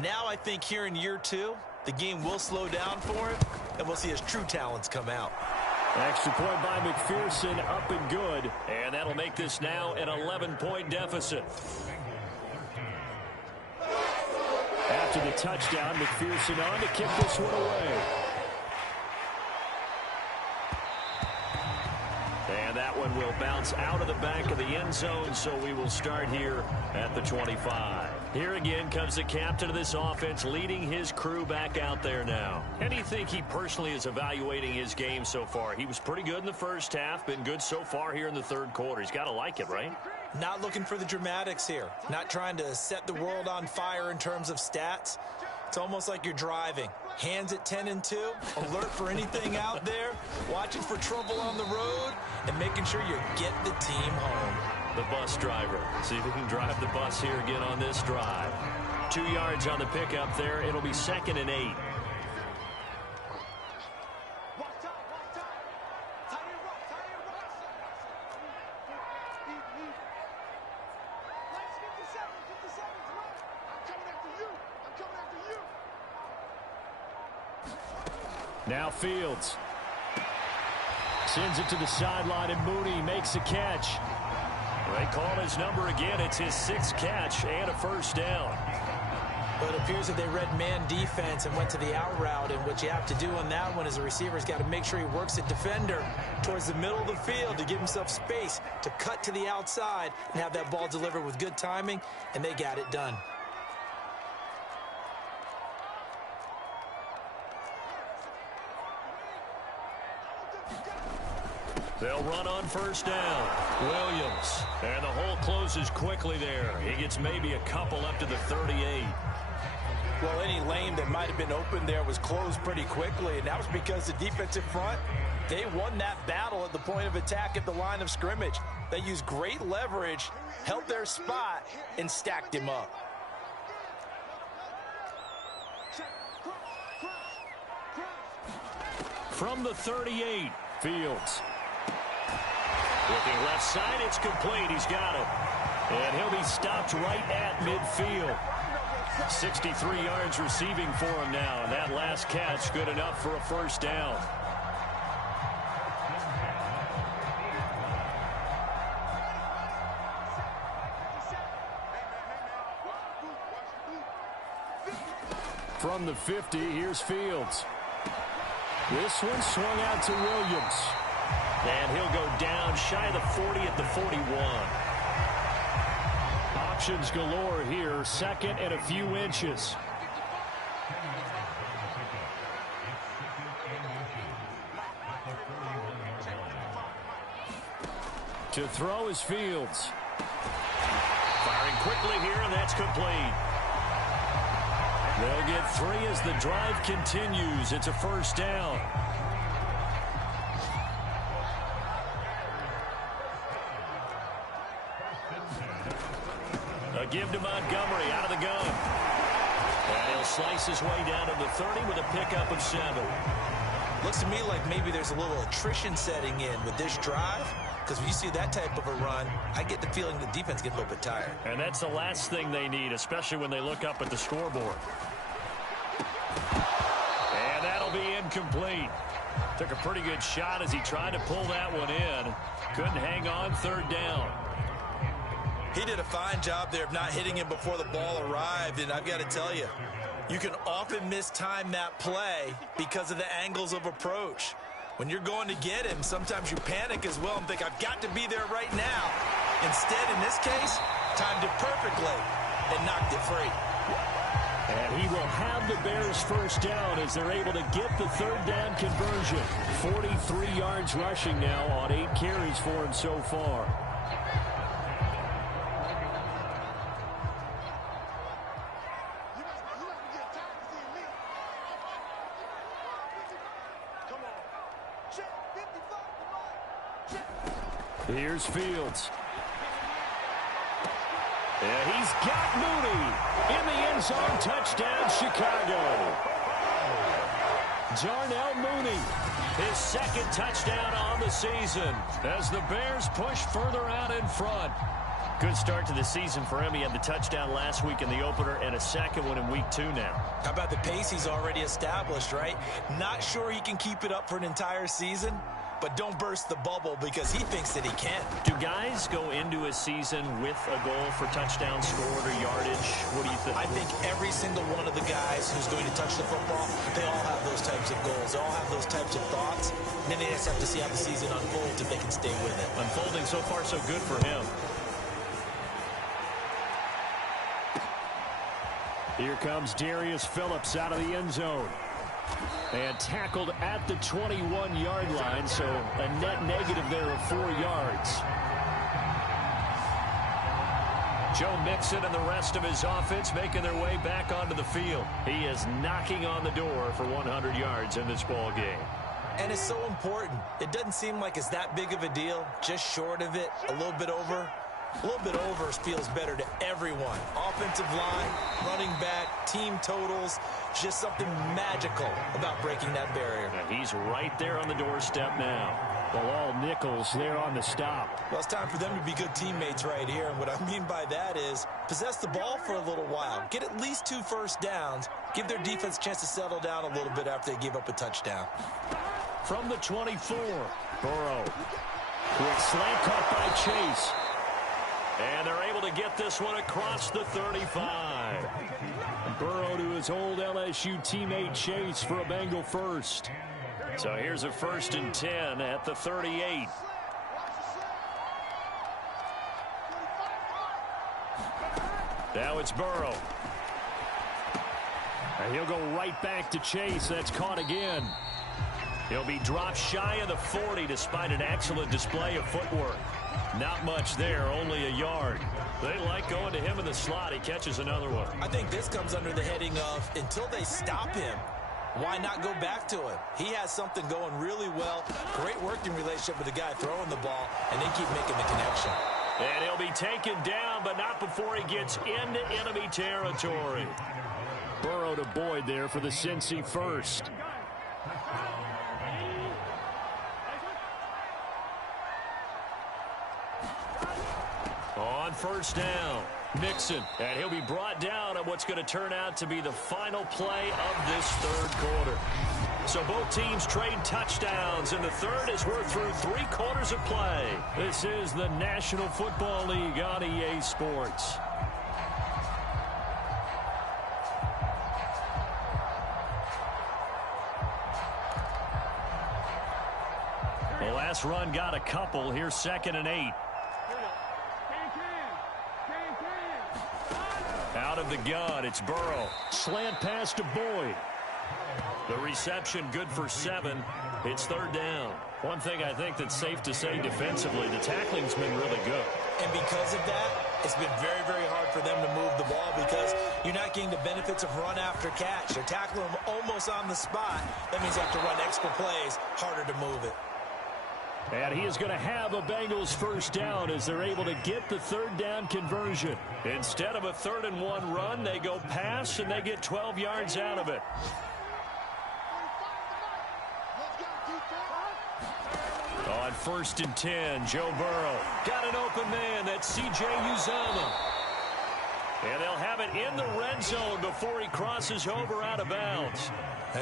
Now I think here in year 2, the game will slow down for him, and we'll see his true talents come out. Extra point by McPherson, up and good. And that'll make this now an 11-point deficit. After the touchdown, McPherson on to kick this one away. And that one will bounce out of the back of the end zone, so we will start here at the 25. Here again comes the captain of this offense, leading his crew back out there now. How do you think he personally is evaluating his game so far? He was pretty good in the first half, been good so far here in the third quarter. He's got to like it, right? Not looking for the dramatics here. Not trying to set the world on fire in terms of stats. It's almost like you're driving. Hands at 10 and 2, alert for anything out there, watching for trouble on the road, and making sure you get the team home. The bus driver. See if he can drive the bus here again on this drive. 2 yards on the pickup there. It'll be 2nd and 8. Now Fields. Sends it to the sideline, and Mooney makes a catch. They call his number again. It's his 6th catch and a first down. But it appears that they read man defense and went to the out route, and what you have to do on that one as a receiver's got to make sure he works the defender towards the middle of the field to give himself space to cut to the outside and have that ball delivered with good timing, and they got it done. They'll run on first down. Williams. And the hole closes quickly there. He gets maybe a couple up to the 38. Well, any lane that might have been open there was closed pretty quickly, and that was because the defensive front, they won that battle at the point of attack at the line of scrimmage. They used great leverage, held their spot, and stacked him up. From the 38, Fields. Looking left side, it's complete. He's got him. And he'll be stopped right at midfield. 63 yards receiving for him now. And that last catch good enough for a first down. From the 50, here's Fields. This one swung out to Williams. And he'll go down shy of the 40 at the 41. Options galore here. 2nd and a few inches. To throw is Fields. Firing quickly here, and that's complete. They'll get 3 as the drive continues. It's a first down. A give to Montgomery out of the gun. And he'll slice his way down to the 30 with a pickup of 7. Looks to me like maybe there's a little attrition setting in with this drive, because when you see that type of a run, I get the feeling the defense gets a little bit tired. And that's the last thing they need, especially when they look up at the scoreboard. And that'll be incomplete. Took a pretty good shot as he tried to pull that one in. Couldn't hang on, 3rd down. He did a fine job there of not hitting him before the ball arrived, and I've got to tell you, you can often mistime that play because of the angles of approach. When you're going to get him, sometimes you panic as well and think, I've got to be there right now. Instead, in this case, timed it perfectly and knocked it free. And he will have the Bears first down as they're able to get the 3rd down conversion. 43 yards rushing now on 8 carries for him so far. Here's Fields. Yeah, he's got Mooney in the end zone. Touchdown, Chicago. Darnell Mooney, his 2nd touchdown on the season as the Bears push further out in front. Good start to the season for him. He had the touchdown last week in the opener and a second one in week 2 now. How about the pace he's already established, right? Not sure he can keep it up for an entire season, but don't burst the bubble because he thinks that he can. Do guys go into a season with a goal for touchdown scored or yardage? What do you think? I think every single one of the guys who's going to touch the football, they all have those types of goals. They all have those types of thoughts. And then they just have to see how the season unfolds if they can stay with it. Unfolding so far so good for him. Here comes Darius Phillips out of the end zone. And tackled at the 21-yard line, so a net negative there of 4 yards. Joe Mixon and the rest of his offense making their way back onto the field. He is knocking on the door for 100 yards in this ball game. And it's so important. It doesn't seem like it's that big of a deal. Just short of it, a little bit over. A little bit over feels better to everyone. Offensive line, running back, team totals, just something magical about breaking that barrier. And he's right there on the doorstep now. Well, all nickels there on the stop. Well, it's time for them to be good teammates right here. And what I mean by that is possess the ball for a little while. Get at least 2 first downs. Give their defense a chance to settle down a little bit after they give up a touchdown. From the 24, Burrow. Quick slant caught by Chase. And they're able to get this one across the 35. Burrow to his old LSU teammate Chase for a Bengal first. So here's a 1st and 10 at the 38. Now it's Burrow. And he'll go right back to Chase. That's caught again. He'll be dropped shy of the 40 despite an excellent display of footwork. Not much there, only a yard. They like going to him in the slot. He catches another one. I think this comes under the heading of until they stop him, why not go back to him? He has something going really well. Great working relationship with the guy throwing the ball, and they keep making the connection. And he'll be taken down, but not before he gets into enemy territory. Burrow to Boyd there for the Cincy first. On 1st down, Mixon, and he'll be brought down on what's going to turn out to be the final play of this 3rd quarter. So both teams trade touchdowns, and the 3rd as we're through 3 quarters of play. This is the National Football League on EA Sports. The last run got a couple. Here's 2nd and 8. Out of the gun, it's Burrow. Slant pass to Boyd. The reception good for 7. It's 3rd down. One thing I think that's safe to say defensively, the tackling's been really good. And because of that, it's been very, very hard for them to move the ball because you're not getting the benefits of run after catch. They're tackling them almost on the spot. That means you have to run extra plays, harder to move it. And he is going to have a Bengals 1st down as they're able to get the 3rd down conversion. Instead of a 3rd and 1 run, they go pass and they get 12 yards out of it. On 1st and 10, Joe Burrow got an open man. That's C.J. Uzomah. And they'll have it in the red zone before he crosses over out of bounds.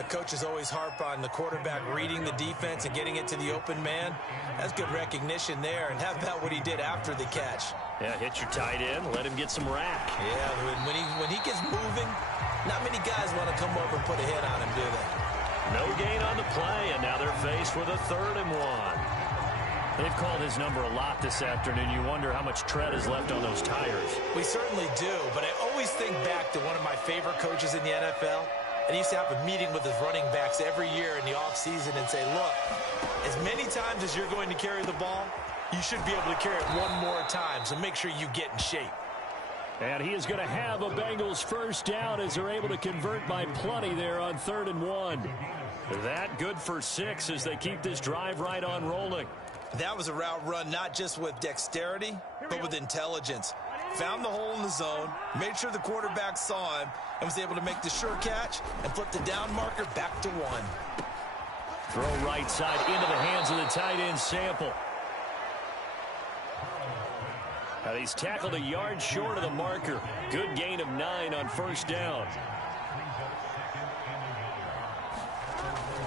Coaches always harp on the quarterback reading the defense and getting it to the open man. That's good recognition there. And how about what he did after the catch? Yeah, hit your tight end, let him get some rack. Yeah, when he gets moving, not many guys want to come over and put a hit on him, do they? No gain on the play, and now they're faced with a 3rd and 1. They've called his number a lot this afternoon. You wonder how much tread is left on those tires. We certainly do, but I always think back to one of my favorite coaches in the NFL. And he used to have a meeting with his running backs every year in the offseason and say, look, as many times as you're going to carry the ball, you should be able to carry it one more time, so make sure you get in shape. And he is going to have a Bengals 1st down as they're able to convert by plenty there on 3rd and 1. That good for 6 as they keep this drive right on rolling. That was a route run not just with dexterity, but with intelligence. Found the hole in the zone, made sure the quarterback saw him, and was able to make the sure catch and flip the down marker back to 1. Throw right side into the hands of the tight end Sample. He's tackled a yard short of the marker. Good gain of 9 on first down.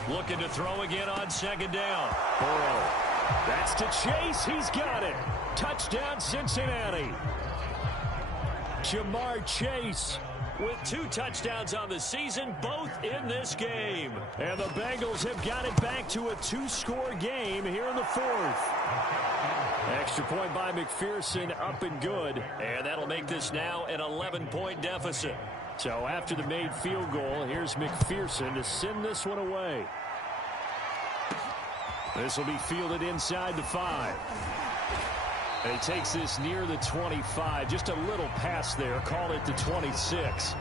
Looking to throw again on second down. Burrow. That's to Chase. He's got it. Touchdown, Cincinnati. Jamar Chase with 2 touchdowns on the season, both in this game. And the Bengals have got it back to a 2-score game here in the 4th. Extra point by McPherson, up and good. And that'll make this now an 11-point deficit. So after the made field goal, here's McPherson to send this one away. This will be fielded inside the 5. And he takes this near the 25. Just a little pass there. Call it the 26.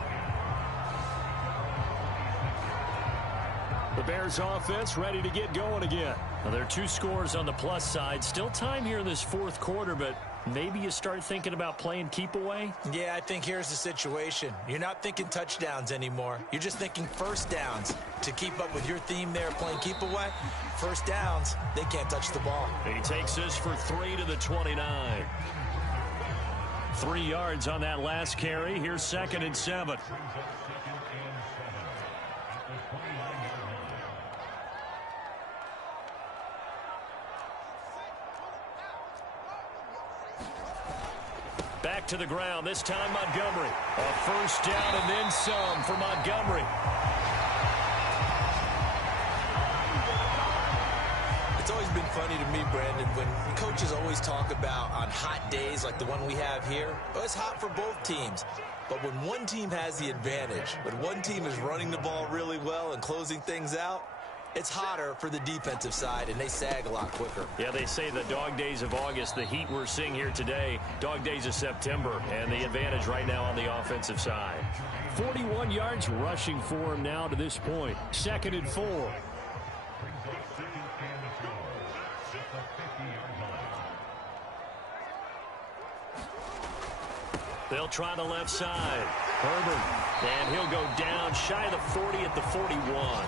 The Bears offense ready to get going again. Well, there are 2 scores on the plus side. Still time here in this 4th quarter, but maybe you start thinking about playing keep away? Yeah, I think here's the situation. You're not thinking touchdowns anymore. You're just thinking first downs. To keep up with your theme there, playing keep away, first downs, they can't touch the ball. He takes this for 3 to the 29. 3 yards on that last carry. Here's 2nd and 7. Back to the ground, this time Montgomery. A first down and then some for Montgomery. It's always been funny to me, Brandon, when coaches always talk about on hot days like the one we have here, well, it's hot for both teams. But when one team has the advantage, when one team is running the ball really well and closing things out, it's hotter for the defensive side, and they sag a lot quicker. Yeah, they say the dog days of August, the heat we're seeing here today, dog days of September, and the advantage right now on the offensive side. 41 yards rushing for him now to this point. 2nd and 4. They'll try the left side. Herbert, and he'll go down shy of the 40 at the 41.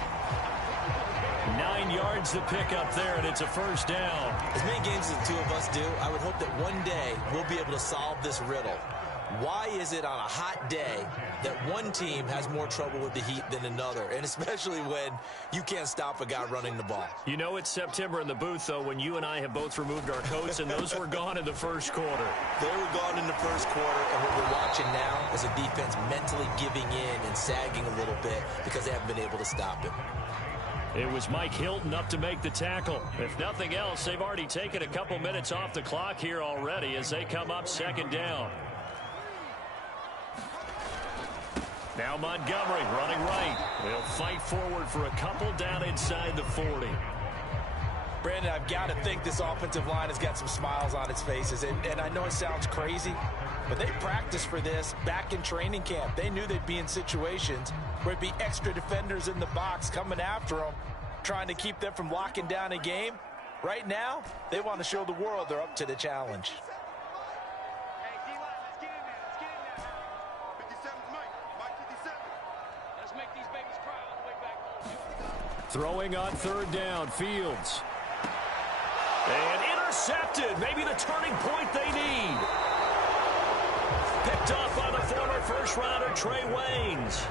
9 yards to pick up there, and it's a first down. As many games as the two of us do, I would hope that one day we'll be able to solve this riddle. Why is it on a hot day that one team has more trouble with the heat than another, and especially when you can't stop a guy running the ball? You know it's September in the booth, though, when you and I have both removed our coats, and those were gone in the first quarter. They were gone in the first quarter, and what we're watching now is a defense mentally giving in and sagging a little bit because they haven't been able to stop him. It was Mike Hilton up to make the tackle. If nothing else, they've already taken a couple minutes off the clock here already as they come up 2nd down. Now Montgomery running right. They'll fight forward for a couple down inside the 40. Brandon, I've got to think this offensive line has got some smiles on its faces. And I know it sounds crazy, but they practiced for this back in training camp. They knew they'd be in situations where it'd be extra defenders in the box coming after them, trying to keep them from locking down a game. Right now, they want to show the world they're up to the challenge. Hey, D-line, let's get in there. Let's get in there. 57's Mike. Mike 57. Let's make these babies cry all the way back home. Throwing on 3rd down, Fields. And intercepted. Maybe the turning point they need. Picked off by the former first-rounder Trey Waynes.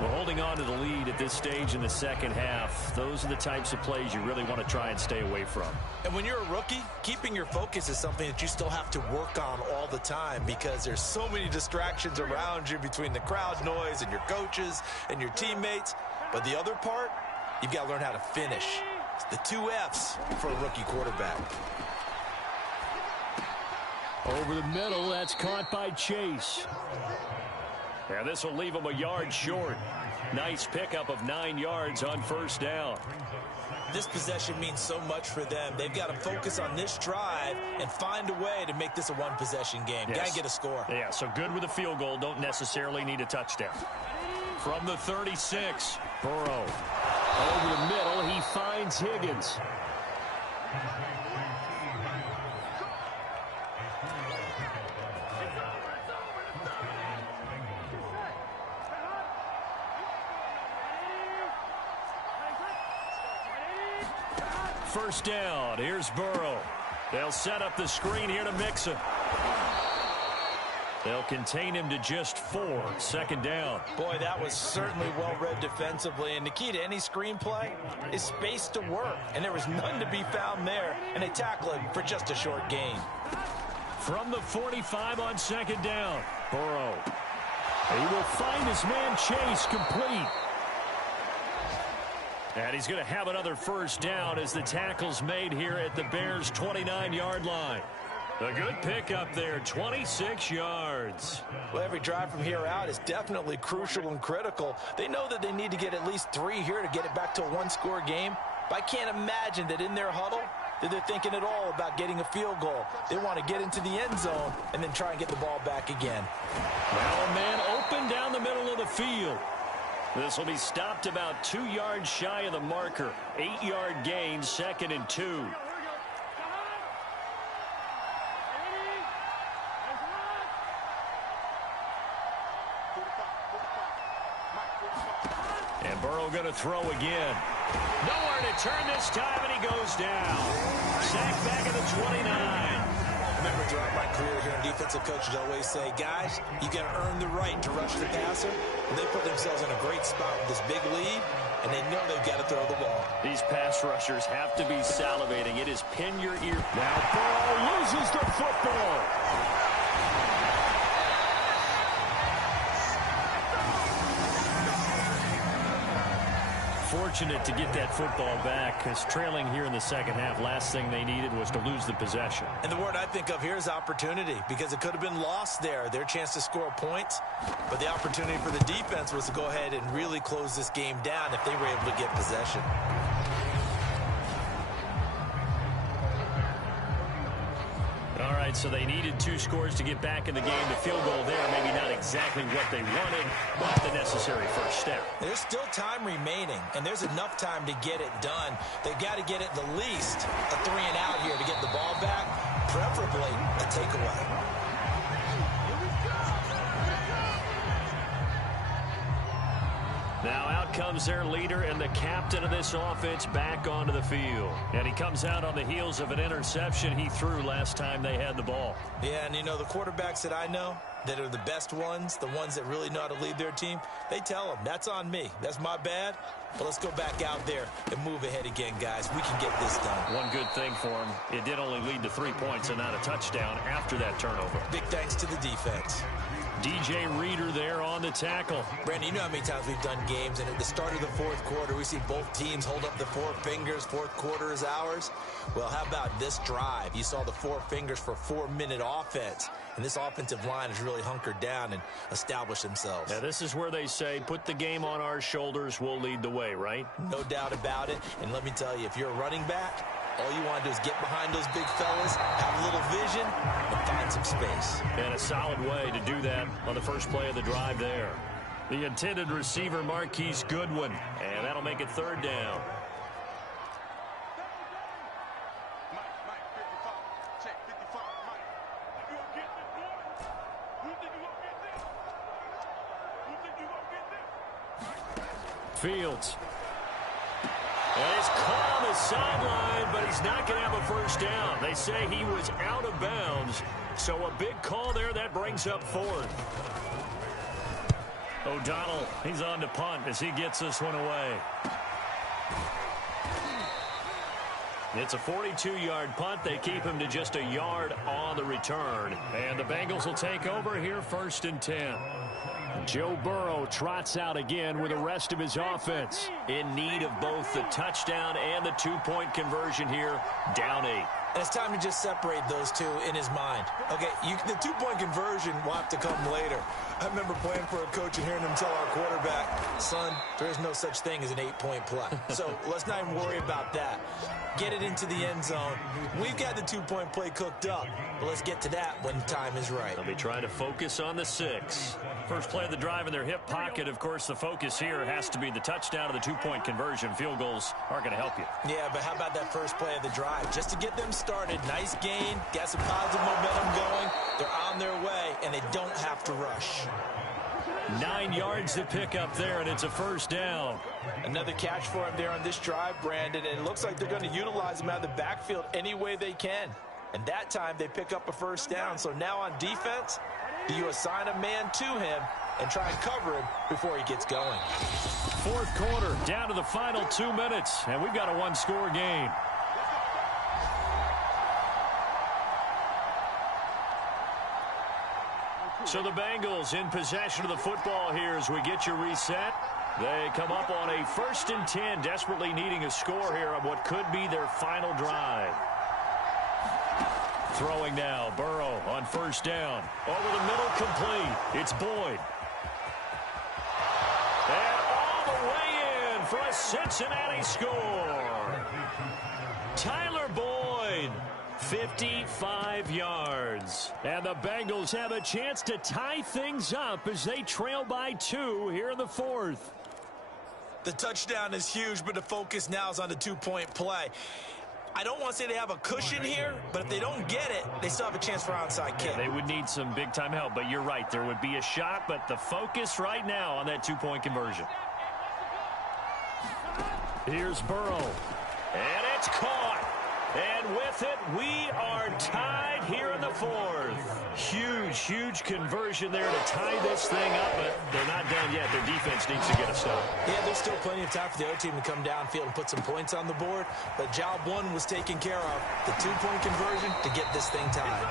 Well, holding on to the lead at this stage in the second half, those are the types of plays you really want to try and stay away from. And when you're a rookie, keeping your focus is something that you still have to work on all the time because there's so many distractions around you between the crowd noise and your coaches and your teammates. But the other part, you've got to learn how to finish. It's the 2 F's for a rookie quarterback. Over the middle, that's caught by Chase. And this will leave him a yard short. Nice pickup of 9 yards on first down. This possession means so much for them. They've got to focus on this drive and find a way to make this a one-possession game. Yes. Got to get a score. Yeah, so good with a field goal. Don't necessarily need a touchdown. From the 36, Burrow. Over the middle, he finds Higgins. First down. Here's Burrow. They'll set up the screen here to Mixon. They'll contain him to just 4. Second down. Boy, that was certainly well-read defensively. And the key to any screenplay is space to work. And there was none to be found there. And they tackle him for just a short gain. From the 45 on second down. Burrow. He will find his man Chase complete. And he's going to have another first down as the tackle's made here at the Bears' 29-yard line. A good pickup there, 26 yards. Well, every drive from here out is definitely crucial and critical. They know that they need to get at least 3 here to get it back to a one-score game. But I can't imagine that in their huddle that they're thinking at all about getting a field goal. They want to get into the end zone and then try and get the ball back again. Now a man open down the middle of the field. This will be stopped about 2 yards shy of the marker. 8-yard gain, 2nd and 2. And Burrow going to throw again. Nowhere to turn this time, and he goes down. Sacked back at the 29. Remember, throughout my career here, defensive coaches always say, guys, you got to earn the right to rush the passer. And they put themselves in a great spot with this big lead, and they know they've got to throw the ball. These pass rushers have to be salivating. It is pin your ear. Now Burrow loses the football. Fortunate to get that football back, because trailing here in the second half, last thing they needed was to lose the possession. And the word I think of here is opportunity, because it could have been lost there, their chance to score points. But the opportunity for the defense was to go ahead and really close this game down if they were able to get possession. All right, so they needed 2 scores to get back in the game. The field goal there, maybe not exactly what they wanted, but the necessary first step. There's still time remaining, and there's enough time to get it done. They've got to get at the least a 3 and out here to get the ball back, preferably a takeaway. Now out comes their leader and the captain of this offense back onto the field. And he comes out on the heels of an interception he threw last time they had the ball. Yeah, and you know, the quarterbacks that I know that are the best ones, the ones that really know how to lead their team, they tell them, that's on me. That's my bad. But let's go back out there and move ahead again, guys. We can get this done. One good thing for him, it did only lead to 3 points and not a touchdown after that turnover. Big thanks to the defense. DJ Reader there on the tackle. Brandon, you know how many times we've done games, and at the start of the fourth quarter, we see both teams hold up the 4 fingers. Fourth quarter is ours. Well, how about this drive? You saw the 4 fingers for 4-minute offense, and this offensive line has really hunkered down and established themselves. Now, this is where they say, put the game on our shoulders, we'll lead the way, right? No doubt about it, and let me tell you, if you're a running back, all you want to do is get behind those big fellas, have a little vision, and find some space. And a solid way to do that on the first play of the drive there. The intended receiver, Marquise Goodwin, and that'll make it 3rd down. Fields. And he's caught on the sideline, but he's not going to have a first down. They say he was out of bounds. So a big call there that brings up 4th. O'Donnell, he's on to punt as he gets this one away. It's a 42-yard punt. They keep him to just a yard on the return. And the Bengals will take over here 1st and 10. Joe Burrow trots out again with the rest of his offense. In need of both the touchdown and the 2-point conversion here, down 8. And it's time to just separate those two in his mind. Okay, the 2-point conversion will have to come later. I remember playing for a coach and hearing him tell our quarterback, son, there is no such thing as an 8-point play. So let's not even worry about that. Get it into the end zone. We've got the 2-point play cooked up, but let's get to that when the time is right. They'll be trying to focus on the 6. First play of the drive in their hip pocket. Of course, the focus here has to be the touchdown of the 2-point conversion. Field goals aren't going to help you. Yeah, but how about that first play of the drive? Just to get them started, nice gain, got some positive momentum going. They're on their way, and they don't have to rush. 9 yards to pick up there, and it's a first down. Another catch for him there on this drive, Brandon, and it looks like they're going to utilize him out of the backfield any way they can. And that time they pick up a first down. So now on defense, Do you assign a man to him and try and cover him before he gets going? Fourth quarter, down to the final 2 minutes, and we've got a one-score game. So the Bengals in possession of the football here as we get you reset. They come up on a 1st and 10, desperately needing a score here on what could be their final drive. Throwing now, Burrow on 1st down. Over the middle, complete. It's Boyd. And all the way in for a Cincinnati score. Tyler Boyd. 55 yards. And the Bengals have a chance to tie things up as they trail by 2 here in the 4th. The touchdown is huge, but the focus now is on the two-point play. I don't want to say they have a cushion here, but if they don't get it, they still have a chance for onside kick. They would need some big-time help, but you're right. There would be a shot, but the focus right now on that two-point conversion. Here's Burrow. And it's caught. And with it, we are tied here in the 4th. Huge, huge conversion there to tie this thing up, but they're not done yet. Their defense needs to get a stop. Yeah, there's still plenty of time for the other team to come downfield and put some points on the board, but job 1 was taken care of. The two-point conversion to get this thing tied.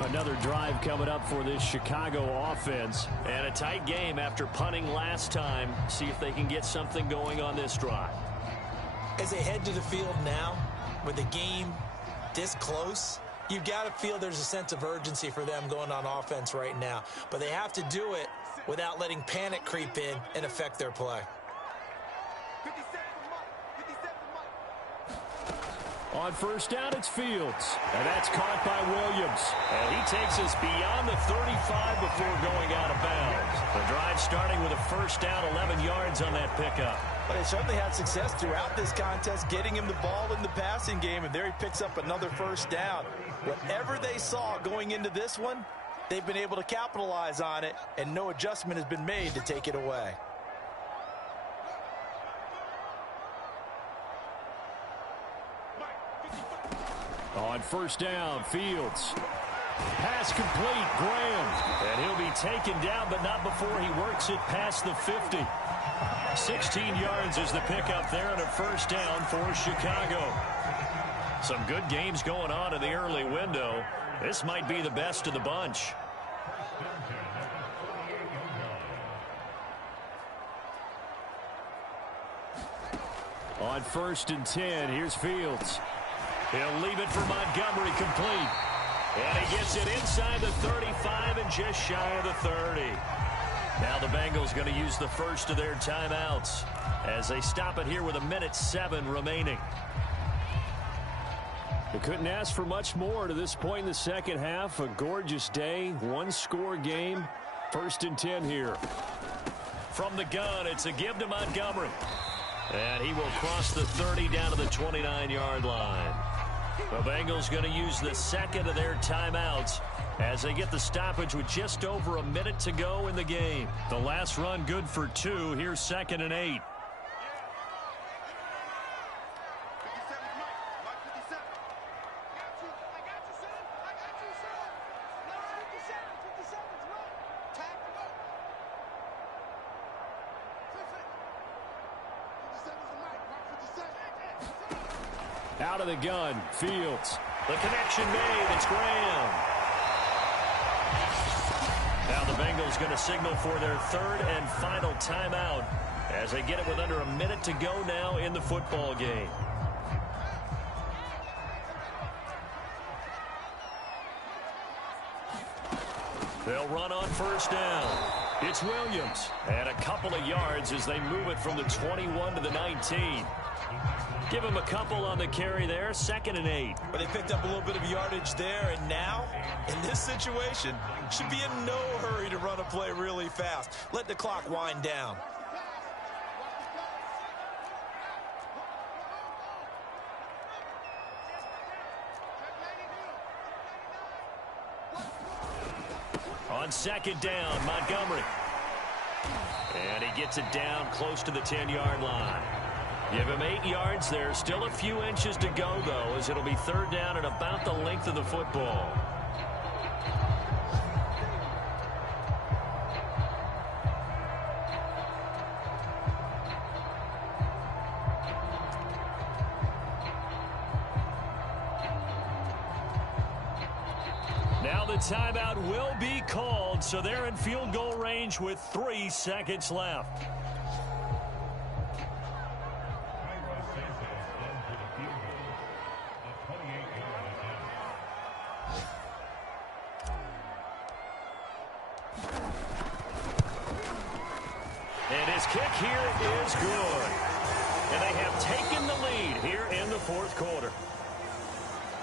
Another drive coming up for this Chicago offense. And a tight game after punting last time. See if they can get something going on this drive. As they head to the field now, with the game this close, you've got to feel there's a sense of urgency for them going on offense right now. But they have to do it without letting panic creep in and affect their play. On 1st down, it's Fields. And that's caught by Williams. And he takes us beyond the 35 before going out of bounds. The drive starting with a 1st down, 11 yards on that pickup. But they certainly had success throughout this contest, getting him the ball in the passing game, and there he picks up another 1st down. Whatever they saw going into this one, they've been able to capitalize on it, and no adjustment has been made to take it away. On 1st down, Fields. Pass complete, Graham. And he'll be taken down, but not before he works it past the 50. 16 yards is the pickup there and a 1st down for Chicago. Some good games going on in the early window. This might be the best of the bunch. On 1st and 10, here's Fields. He'll leave it for Montgomery, complete. And he gets it inside the 35 and just shy of the 30. Now the Bengals going to use the first of their timeouts as they stop it here with 1:07 remaining. They couldn't ask for much more to this point in the second half. A gorgeous day, one-score game. 1st and 10 here. From the gun, it's a give to Montgomery. And he will cross the 30 down to the 29-yard line. The Bengals going to use the second of their timeouts as they get the stoppage with just over a minute to go in the game. The last run good for 2. Here's 2nd and 8. Out of the gun, Fields. The connection made. It's Graham. Now the Bengals going to signal for their 3rd and final timeout as they get it with under a minute to go now in the football game. They'll run on 1st down. It's Williams. And a couple of yards as they move it from the 21 to the 19. Give him a couple on the carry there. 2nd and 8. But they picked up a little bit of yardage there, and now, in this situation, should be in no hurry to run a play really fast. Let the clock wind down. On 2nd down, Montgomery. And he gets it down close to the 10-yard line. Give him 8 yards there. Still a few inches to go, though, as it'll be third down and about the length of the football. Now the timeout will be called, so they're in field goal range with 3 seconds left. And his kick here is good. And they have taken the lead here in the fourth quarter.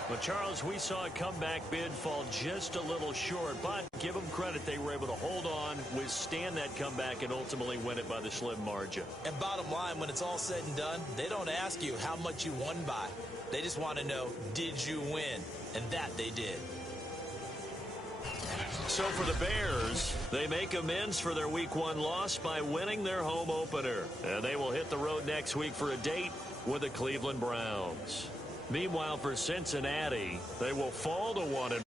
But, Charles, we saw a comeback bid fall just a little short, but give them credit. They were able to hold on, withstand that comeback, and ultimately win it by the slim margin. And bottom line, when it's all said and done, they don't ask you how much you won by. They just want to know, did you win? And that they did. So for the Bears, they make amends for their Week 1 loss by winning their home opener. And they will hit the road next week for a date with the Cleveland Browns. Meanwhile, for Cincinnati, they will fall to 1-1.